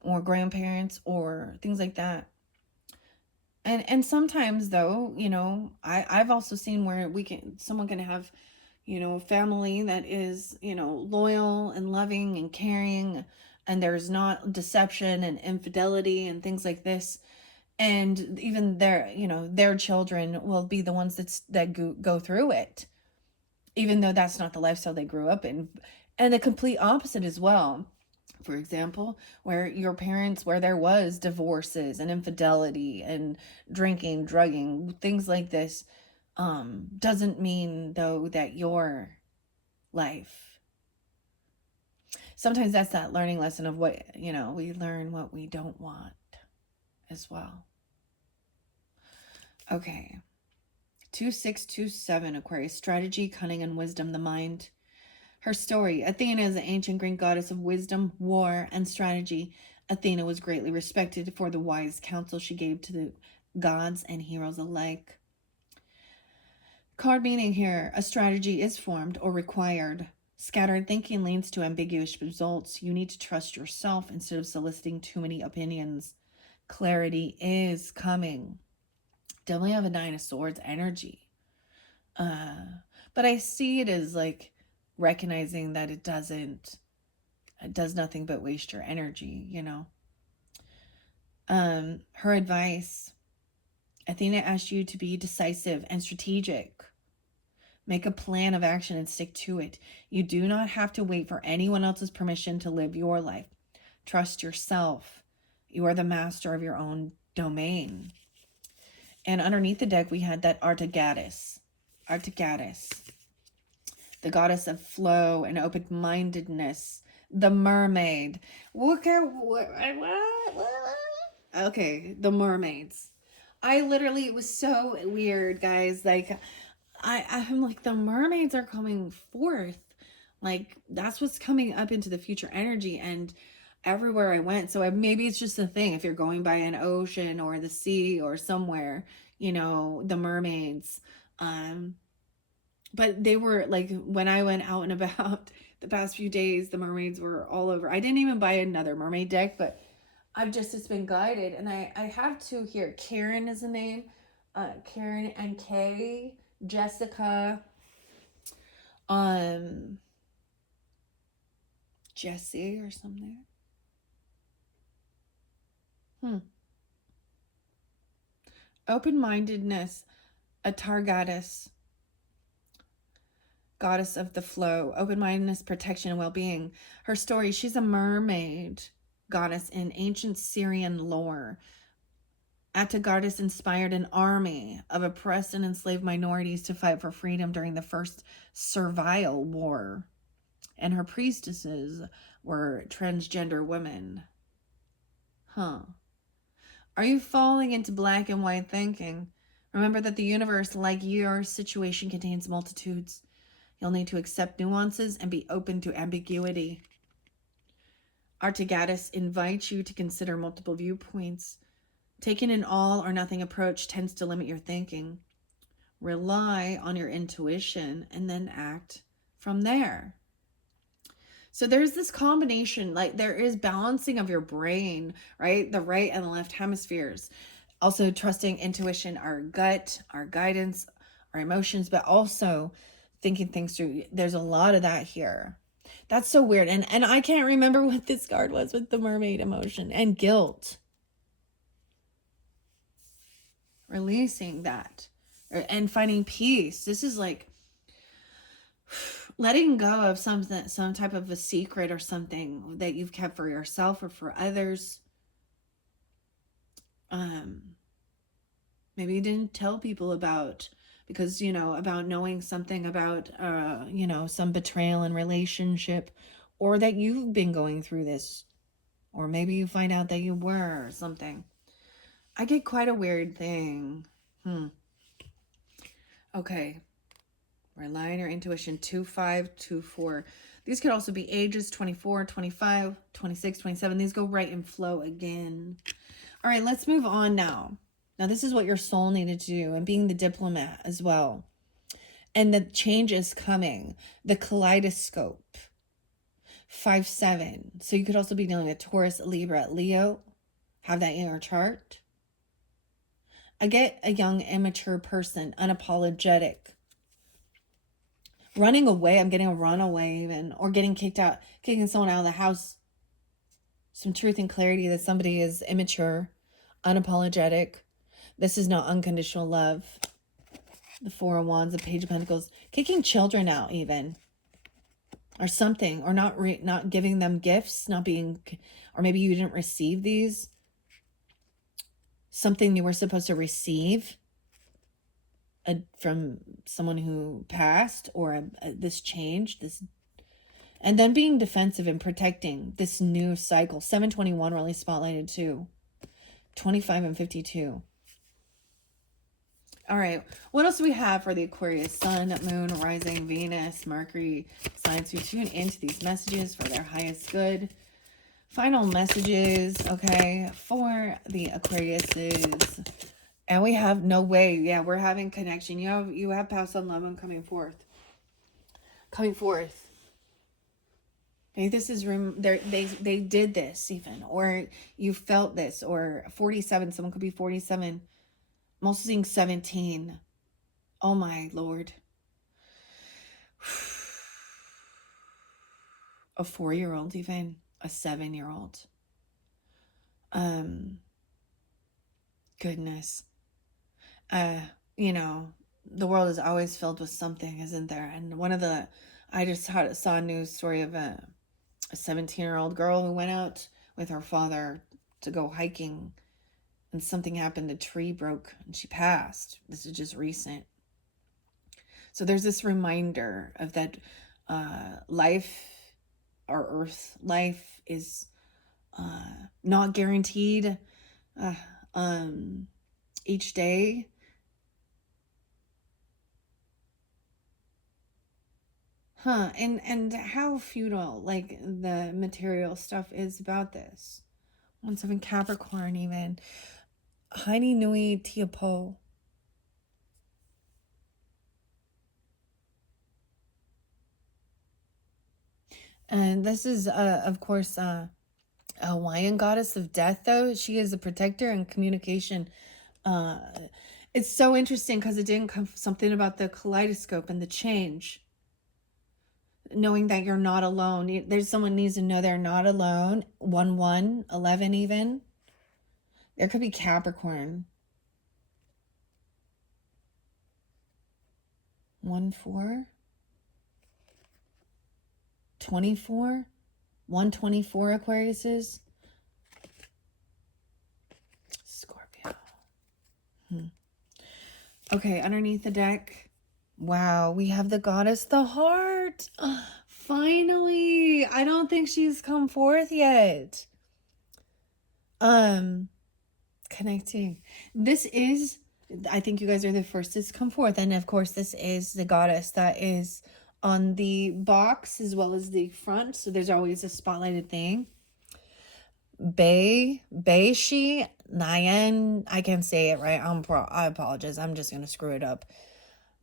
or grandparents or things like that. And sometimes though, I've also seen where someone can have, a family that is, loyal and loving and caring, and there's not deception and infidelity and things like this. And even their children will be the ones that go through it, even though that's not the lifestyle they grew up in. And the complete opposite as well. For example, where there was divorces and infidelity and drinking, drugging, things like this, doesn't mean though that your life. Sometimes that's that learning lesson of what, we learn what we don't want as well. Okay. 2627, Aquarius. Strategy, cunning, and wisdom, the mind. Her story. Athena is an ancient Greek goddess of wisdom, war, and strategy. Athena was greatly respected for the wise counsel she gave to the gods and heroes alike. Card meaning here, a strategy is formed or required. Scattered thinking leads to ambiguous results. You need to trust yourself instead of soliciting too many opinions. Clarity is coming. Definitely have a Nine of Swords energy. But I see it as like recognizing that it does nothing but waste your energy, Her advice. Athena asked you to be decisive and strategic. Make a plan of action and stick to it. You do not have to wait for anyone else's permission to live your life. Trust yourself. You are the master of your own domain. And underneath the deck, we had that Artagadis. The goddess of flow and open-mindedness. The mermaid. Look at what? Okay, the mermaids. It was so weird, guys. Like, I'm like, the mermaids are coming forth. Like, that's what's coming up into the future energy. And everywhere I went. So maybe it's just a thing. If you're going by an ocean or the sea or somewhere, you know, the mermaids. But they were like, when I went out and about the past few days, the mermaids were all over. I didn't even buy another mermaid deck, but it's been guided. And I have two here. Karen is the name. Karen and Kay, Jessica, um, Jesse or something. Open-mindedness, a Targatus, goddess of the flow, open-mindedness, protection, and well-being. Her story, she's a mermaid goddess in ancient Syrian lore. Atagoras inspired an army of oppressed and enslaved minorities to fight for freedom during the first Servile War, and her priestesses were transgender women. Are you falling into black and white thinking? Remember that the universe, like your situation, contains multitudes. You'll need to accept nuances and be open to ambiguity. Artigatus invites you to consider multiple viewpoints. Taking an all or nothing approach tends to limit your thinking. Rely on your intuition and then act from there. So there's this combination, like there is balancing of your brain, right? The right and the left hemispheres. Also trusting intuition, our gut, our guidance, our emotions, but also thinking things through. There's a lot of that here. That's so weird. And I can't remember what this card was with the mermaid emotion and guilt. Releasing that and finding peace. This is like letting go of something, some type of a secret or something that you've kept for yourself or for others. Maybe you didn't tell people about, because, you know, about knowing something about, you know, some betrayal in relationship, or that you've been going through this, or maybe you find out that you were, or something. I get quite a weird thing. Okay. Rely on your intuition, 2524. These could also be ages, 24, 25, 26, 27. These go right in flow again. All right, let's move on now. Now, this is what your soul needed to do, and being the diplomat as well. And the change is coming. The kaleidoscope, 5-7. So you could also be dealing with Taurus, Libra, Leo. Have that in your chart. I get a young, immature person, unapologetic. Running away, I'm getting a runaway even, or getting kicked out, kicking someone out of the house. Some truth and clarity that somebody is immature, unapologetic. This is not unconditional love. The Four of Wands, the Page of Pentacles, kicking children out even, or something, or not giving them gifts, not being, or maybe you didn't receive these. Something you were supposed to receive from someone who passed, or this change, this, and then being defensive and protecting this new cycle. 721 really spotlighted too. 25 and 52. All right, what else do we have for the Aquarius? Sun, Moon, Rising, Venus, Mercury signs who tune into these messages for their highest good. Final messages, okay, for the Aquariuses. And we have no way. Yeah, we're having connection. You have past unloving coming forth. Coming forth. Maybe this is they did this even, or you felt this, or 47. Someone could be 47. I'm also seeing 17. Oh my Lord. A 4-year-old even, a 7-year-old. Goodness. You know, the world is always filled with something, isn't there? And I just saw a news story of a 17-year-old girl who went out with her father to go hiking, and something happened. A tree broke and she passed. This is just recent. So there's this reminder of that life, our earth life, is not guaranteed. Each day, Huh. And how futile like the material stuff is about this. 1/7 Capricorn even. Haini Nui Tiapo. And this is of course a Hawaiian goddess of death, though. She is a protector and communication. Uh it's so interesting because it didn't come something about the kaleidoscope and the change. Knowing that you're not alone. There's someone needs to know they're not alone. 1/1 11 even. There could be Capricorn. 1/4 24 1/24 Aquarius is Scorpio. Okay, underneath the deck. Wow, we have the goddess, the heart. Finally, I don't think she's come forth yet. Connecting. This is, I think you guys are the first to come forth. And of course, this is the goddess that is on the box as well as the front. So there's always a spotlighted thing. Beishi Nyan. I can't say it right. I apologize. I'm just gonna screw it up.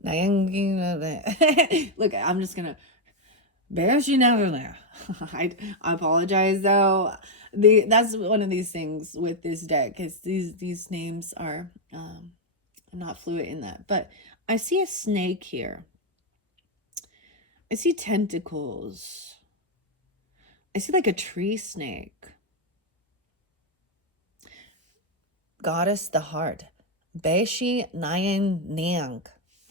Nyan. Look, I'm just gonna. Beishi Nyan. I apologize though. That's one of these things with this deck is these names are not fluent in that. But I see a snake here. I see tentacles. I see like a tree snake. Goddess the heart. Beishi Nyan Nyang.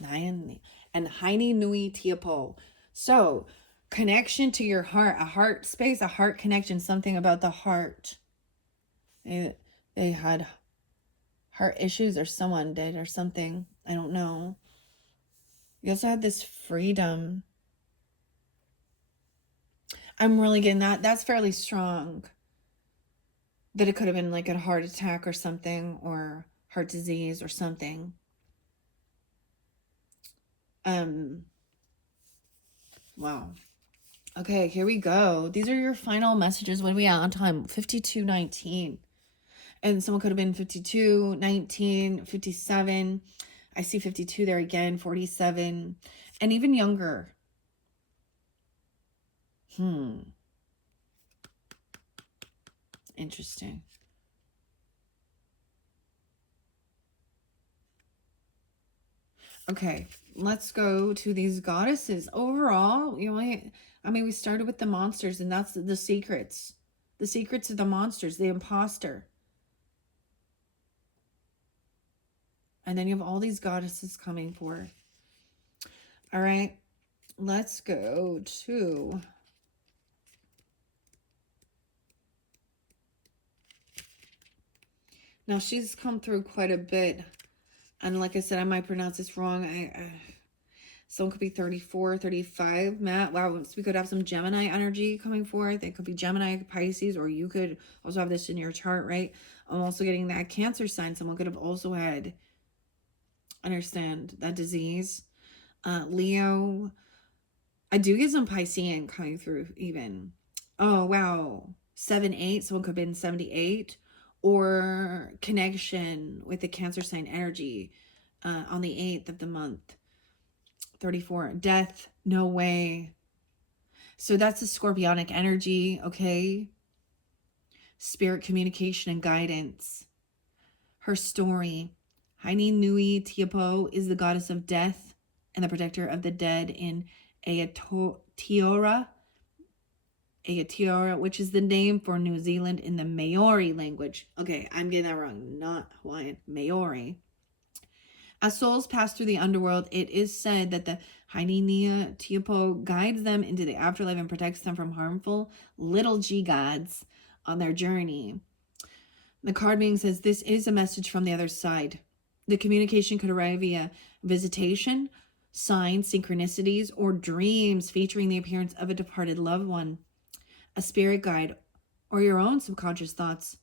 And Haini Nui Tiapo. So connection to your heart, a heart space, a heart connection, something about the heart. They had heart issues or someone did or something. I don't know. You also had this freedom. I'm really getting that. That's fairly strong. That it could have been like a heart attack or something, or heart disease or something. Wow. Okay, here we go. These are your final messages. What are we at on time? 52:19. And someone could have been 52, 19, 57. I see 52 there again, 47, and even younger. Interesting. Okay, let's go to these goddesses. Overall, we started with the monsters, and that's the secrets. The secrets of the monsters, the imposter. And then you have all these goddesses coming forth. All right, let's go to... Now, she's come through quite a bit. And like I said, I might pronounce this wrong. Someone could be 34, 35. Matt, wow, so we could have some Gemini energy coming forth. It could be Gemini, Pisces, or you could also have this in your chart, right? I'm also getting that Cancer sign. Someone could have also had, understand, that disease. Leo. I do get some Piscean coming through even. Oh, wow. 7-8. Someone could have been 78. Or connection with the Cancer sign energy on the 8th of the month. 34. Death. No way. So that's the scorpionic energy, okay? Spirit communication and guidance. Her story. Haini Nui Tiapo is the goddess of death and the protector of the dead in Aotearoa, which is the name for New Zealand in the Maori language. Okay, I'm getting that wrong. Not Hawaiian. Maori. As souls pass through the underworld, it is said that the Hainenia Tiapo guides them into the afterlife and protects them from harmful little G gods on their journey. The card meaning says this is a message from the other side. The communication could arrive via visitation, signs, synchronicities, or dreams featuring the appearance of a departed loved one, a spirit guide, or your own subconscious thoughts.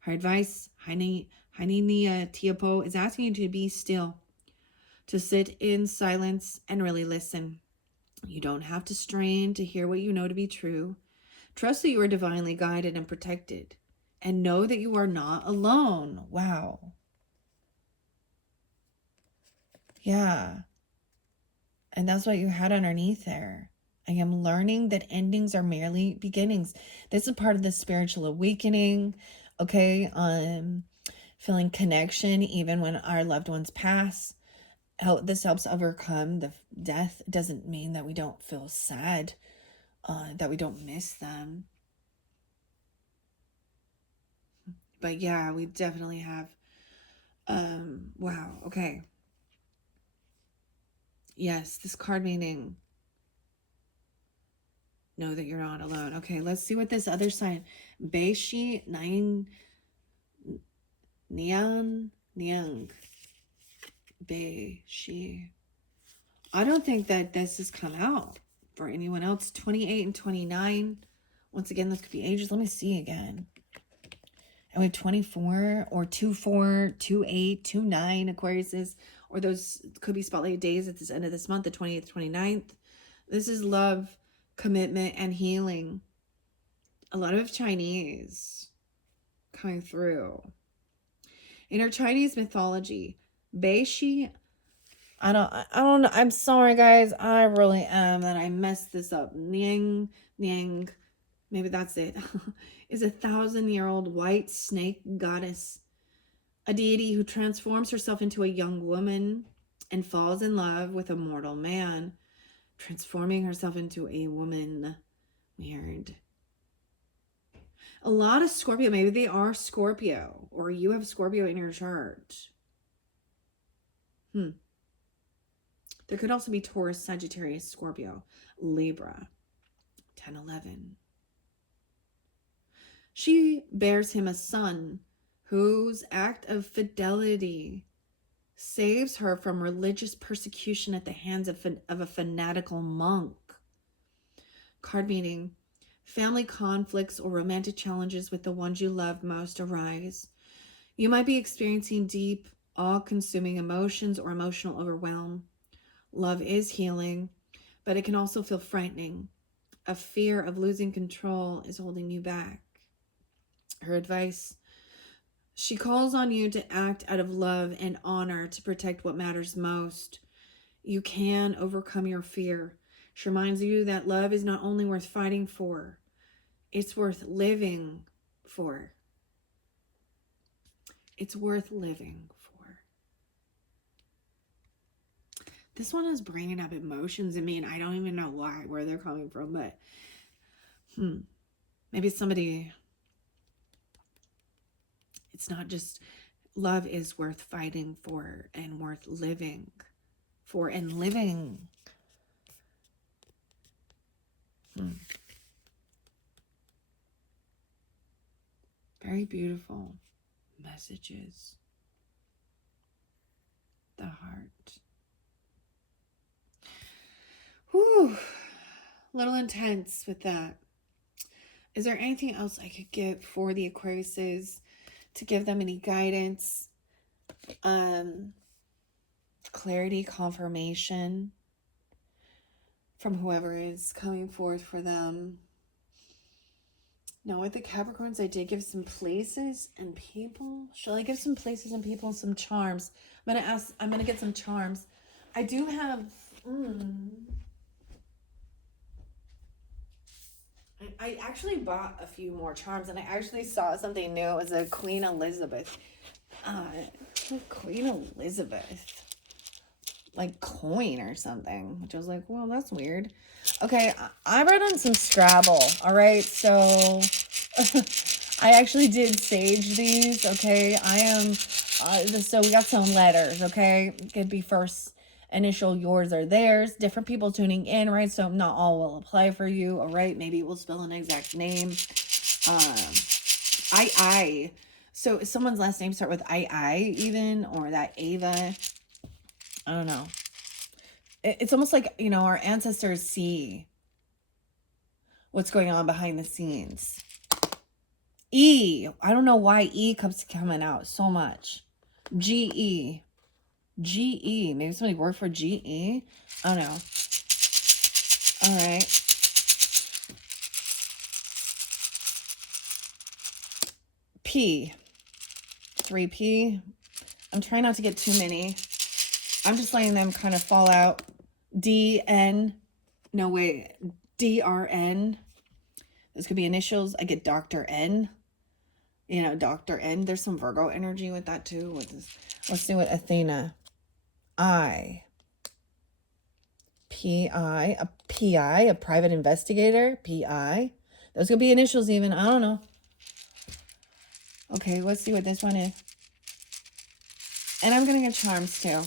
Her advice, Hainenia Tiapo, is asking you to be still, to sit in silence and really listen. You don't have to strain to hear what you know to be true. Trust that you are divinely guided and protected. And know that you are not alone. Wow. Yeah. And that's what you had underneath there. I am learning that endings are merely beginnings. This is part of the spiritual awakening. Okay. Feeling connection even when our loved ones pass. This helps overcome the death. It doesn't mean that we don't feel sad, that we don't miss them. But yeah, we definitely have. Wow. Okay. Yes, this card meaning know that you're not alone. Okay, let's see what this other sign. Beishi Nine Nian Niang. Beishi. I don't think that this has come out for anyone else. 28 and 29. Once again, this could be ages. Let me see again. And we have 24 or 24, 28, 29 Aquariuses, or those could be spotlight days at this end of this month, the 28th, 29th. This is love, commitment, and healing. A lot of Chinese coming through. In our Chinese mythology, Beishi, I don't know. I'm sorry, guys. I really am that I messed this up. Niang, maybe that's it, is a 1,000-year-old white snake goddess, a deity who transforms herself into a young woman and falls in love with a mortal man, transforming herself into a woman. Weird. A lot of Scorpio, maybe they are Scorpio, or you have Scorpio in your chart. There could also be Taurus, Sagittarius, Scorpio, Libra, 10, 11. She bears him a son whose act of fidelity saves her from religious persecution at the hands of a fanatical monk. Card meaning, family conflicts or romantic challenges with the ones you love most arise. You might be experiencing deep, all-consuming emotions or emotional overwhelm. Love is healing, but it can also feel frightening. A fear of losing control is holding you back. Her advice: she calls on you to act out of love and honor to protect what matters most. You can overcome your fear. She reminds you that love is not only worth fighting for, it's worth living for. It's worth living for. This one is bringing up emotions in me, and I don't even know why, where they're coming from, but maybe somebody, it's not just, love is worth fighting for and worth living for and living. Very beautiful messages. The heart. Whew. A little intense with that. Is there anything else I could give for the Aquariuses to give them any guidance, clarity, confirmation from whoever is coming forth for them? Now with the Capricorns, I did give some places and people. Shall I give some places and people and some charms? I'm going to get some charms. I do have, I actually bought a few more charms, and I actually saw something new. It was a Queen Elizabeth. Queen Elizabeth. Like coin or something. Which I was like, well, that's weird. Okay, I read on some Scrabble. All right, so I actually did sage these. Okay, I am. So we got some letters. Okay, it could be first initial, yours or theirs. Different people tuning in, right? So not all will apply for you. All right, maybe we'll spell an exact name. I. So if someone's last name start with I even, or that Ava. I don't know. It's almost like, you know, our ancestors see what's going on behind the scenes. E. I don't know why E keeps coming out so much. GE. GE. Maybe somebody worked for GE. I don't know. All right. P. 3P. I'm trying not to get too many. I'm just letting them kind of fall out. DN. No, wait. DRN. This could be initials. I get Dr. N. You know, Dr. N. There's some Virgo energy with that too. With this. Let's see what Athena. I. PI. A PI. A private investigator. PI. Those could be initials even. I don't know. Okay, let's see what this one is. And I'm going to get charms too.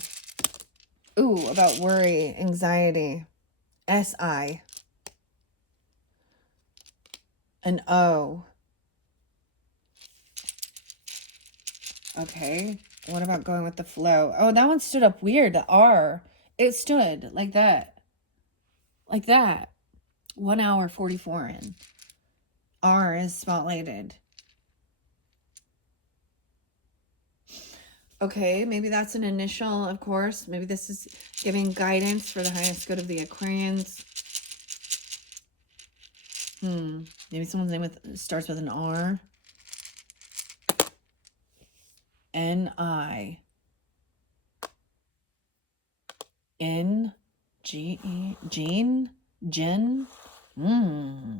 Ooh, about worry, anxiety. SI. An O. Okay. What about going with the flow? Oh, that one stood up weird. The R. It stood like that. Like that. 1 hour 44 in. R is spotlighted. Okay, maybe that's an initial, of course. Maybe this is giving guidance for the highest good of the Aquarians. Maybe someone's name starts with an R. N-I. N-G-E. Jean? Jen? All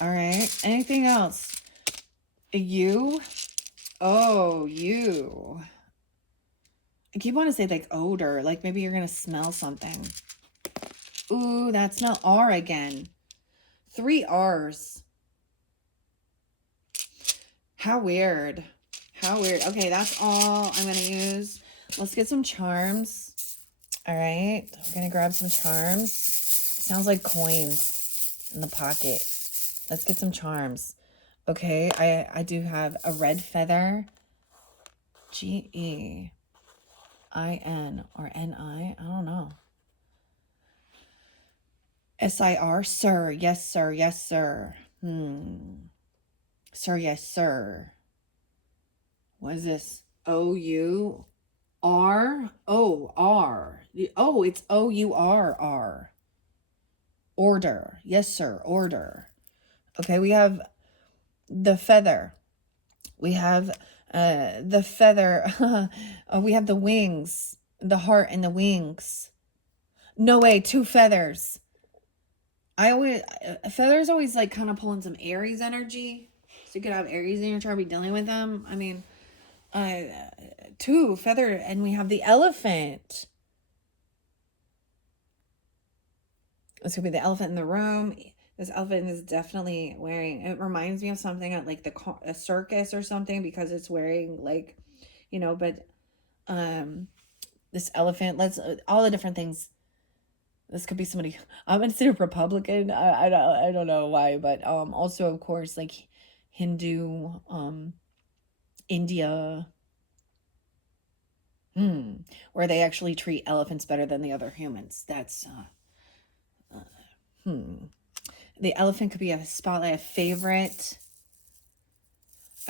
right. Anything else? You? Oh, you. I keep wanting to say like odor. Like maybe you're going to smell something. Ooh, that smell. R again. 3 R's. How weird. How weird. Okay, that's all I'm going to use. Let's get some charms. All right. We're going to grab some charms. Sounds like coins in the pocket. Let's get some charms. Okay, I do have a red feather. G-E-I-N or N-I. I don't know. S-I-R. Sir. Yes, sir. Yes, sir. Sir, yes, sir. What is this? O-U-R? O-R. Oh, it's O-U-R-R. Order. Yes, sir. Order. Okay, we have the feather. We have the feather. We have the wings. The heart and the wings. No way, 2 feathers. Feathers always like kind of pulling some Aries energy. So you could have Aries in your chart, be dealing with them. I mean, 2 feather, and we have the elephant. This could be the elephant in the room. This elephant is definitely wearing, it reminds me of something at like a circus or something, because it's wearing like, you know, but this elephant, all the different things. This could be somebody. I'm gonna say Republican. I don't know why, but also of course like Hindu, India, where they actually treat elephants better than the other humans. That's The elephant could be a spotlight, a favorite.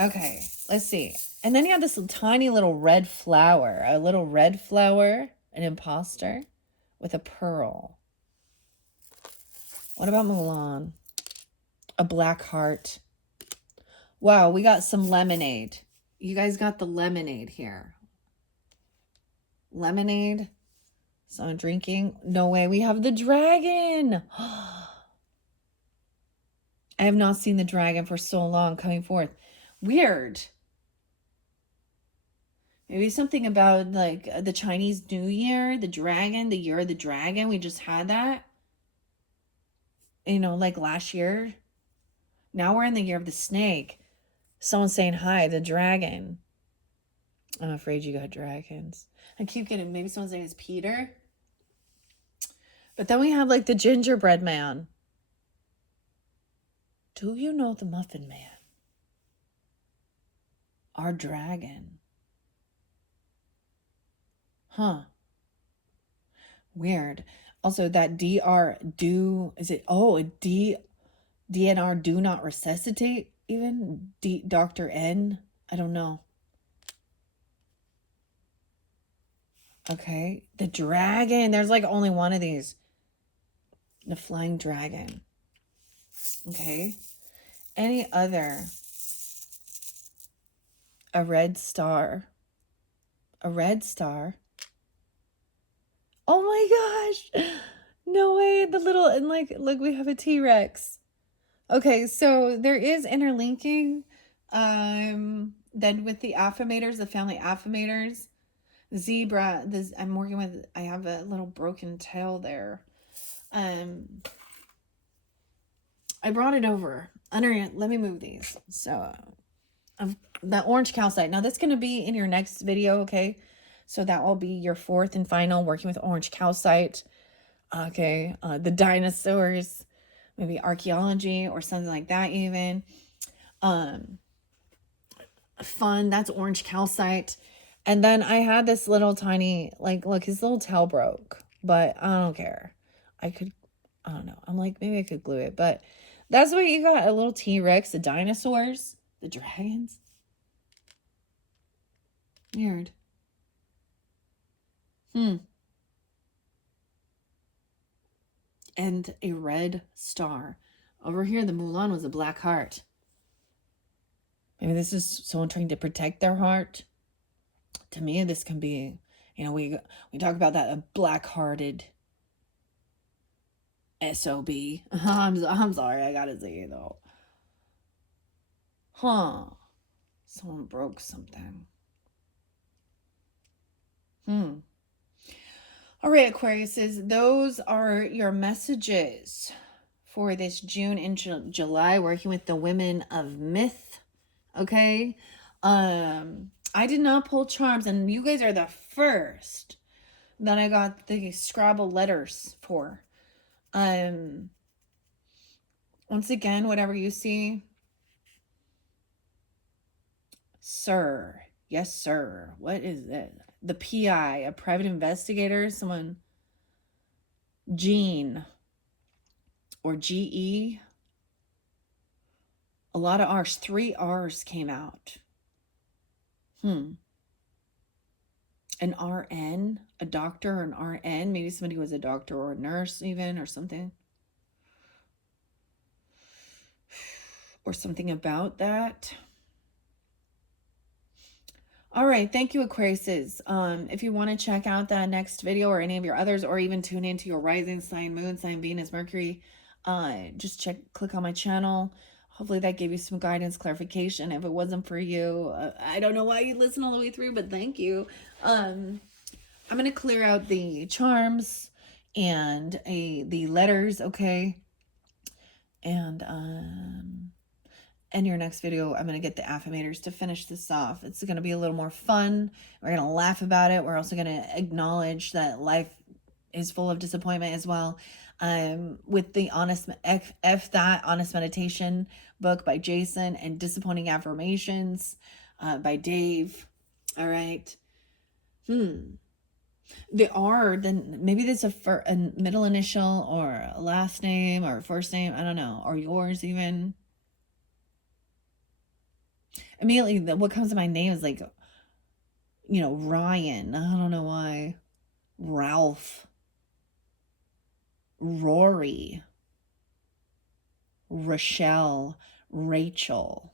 Okay, let's see. And then you have this tiny little red flower, an imposter with a pearl. What about Mulan? A black heart. Wow, we got some lemonade. You guys got the lemonade here. Lemonade. So I'm drinking. No way. We have the dragon. I have not seen the dragon for so long coming forth. Weird. Maybe something about like the Chinese New Year, the dragon, the year of the dragon. We just had that. You know, like last year. Now we're in the year of the snake. Someone's saying hi, the dragon. I'm afraid you got dragons. I keep getting, maybe someone's name is Peter. But then we have like the gingerbread man. Do you know the Muffin Man? Our dragon. Huh. Weird. Also, that DR do, is it, oh, DNR do not resuscitate even? Dr. N? I don't know. Okay. The dragon. There's like only one of these. The flying dragon. Okay. Any other? A red star. A red star. Oh my gosh. No way. The little, and like, look, we have a T-Rex. Okay, so there is interlinking. Then with the affirmators, the family affirmators, zebra, this I'm working with, I have a little broken tail there. I brought it over. Under, let me move these. So the orange calcite. Now that's going to be in your next video, okay? So that will be your fourth and final, working with orange calcite. Okay, the dinosaurs, maybe archaeology or something like that even. Fun, that's orange calcite. And then I had this little tiny, like, look, his little tail broke, but I don't care. I don't know. I'm like, maybe I could glue it, but that's what you got. A little T-Rex, the dinosaurs, the dragons. Weird. And a red star. Over here, the Mulan was a black heart. Maybe this is someone trying to protect their heart. To me, this can be, we talk about that, a black-hearted SOB. I'm sorry, I gotta say it though. Huh. Someone broke something. All right, Aquariuses, those are your messages for this June and July, working with the women of myth. Okay. I did not pull charms, and you guys are the first that I got the Scrabble letters for. Once again, whatever you see, sir. Yes, sir. What is it? The PI, a private investigator, someone, Gene or GE. A lot of R's, 3 R's came out. An RN, a doctor or an RN. Maybe somebody was a doctor or a nurse even, or something. Or something about that. All right, thank you, Aquariuses. If you want to check out that next video or any of your others, or even tune into your rising sign, moon sign, Venus, Mercury, just click on my channel. Hopefully that gave you some guidance, clarification. If it wasn't for you, I don't know why you listen all the way through, but thank you. I'm going to clear out the charms and the letters, okay? And in your next video, I'm going to get the affirmators to finish this off. It's going to be a little more fun. We're going to laugh about it. We're also going to acknowledge that life is full of disappointment as well. With the Honest Meditation book by Jason, and Disappointing Affirmations by Dave. All right. The R, then maybe there's a middle initial or a last name or first name. I don't know. Or yours even. Immediately, what comes to my name is like, Ryan. I don't know why. Ralph. Rory. Rochelle. Rachel.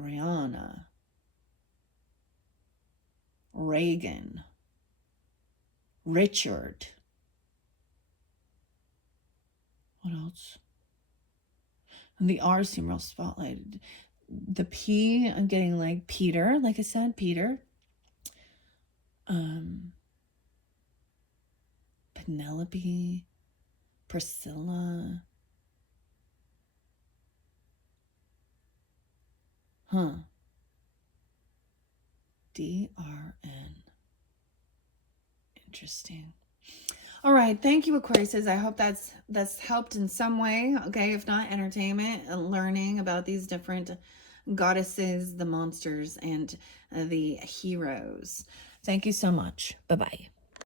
Rihanna. Reagan. Richard. What else? And the R seem real spotlighted. The P, I'm getting like Peter, like I said, Peter. Penelope. Priscilla. DRN. Interesting. All right, thank you, Aquarius. I hope that's helped in some way. Okay, if not, entertainment and learning about these different goddesses, the monsters, and the heroes. Thank you so much. Bye-bye.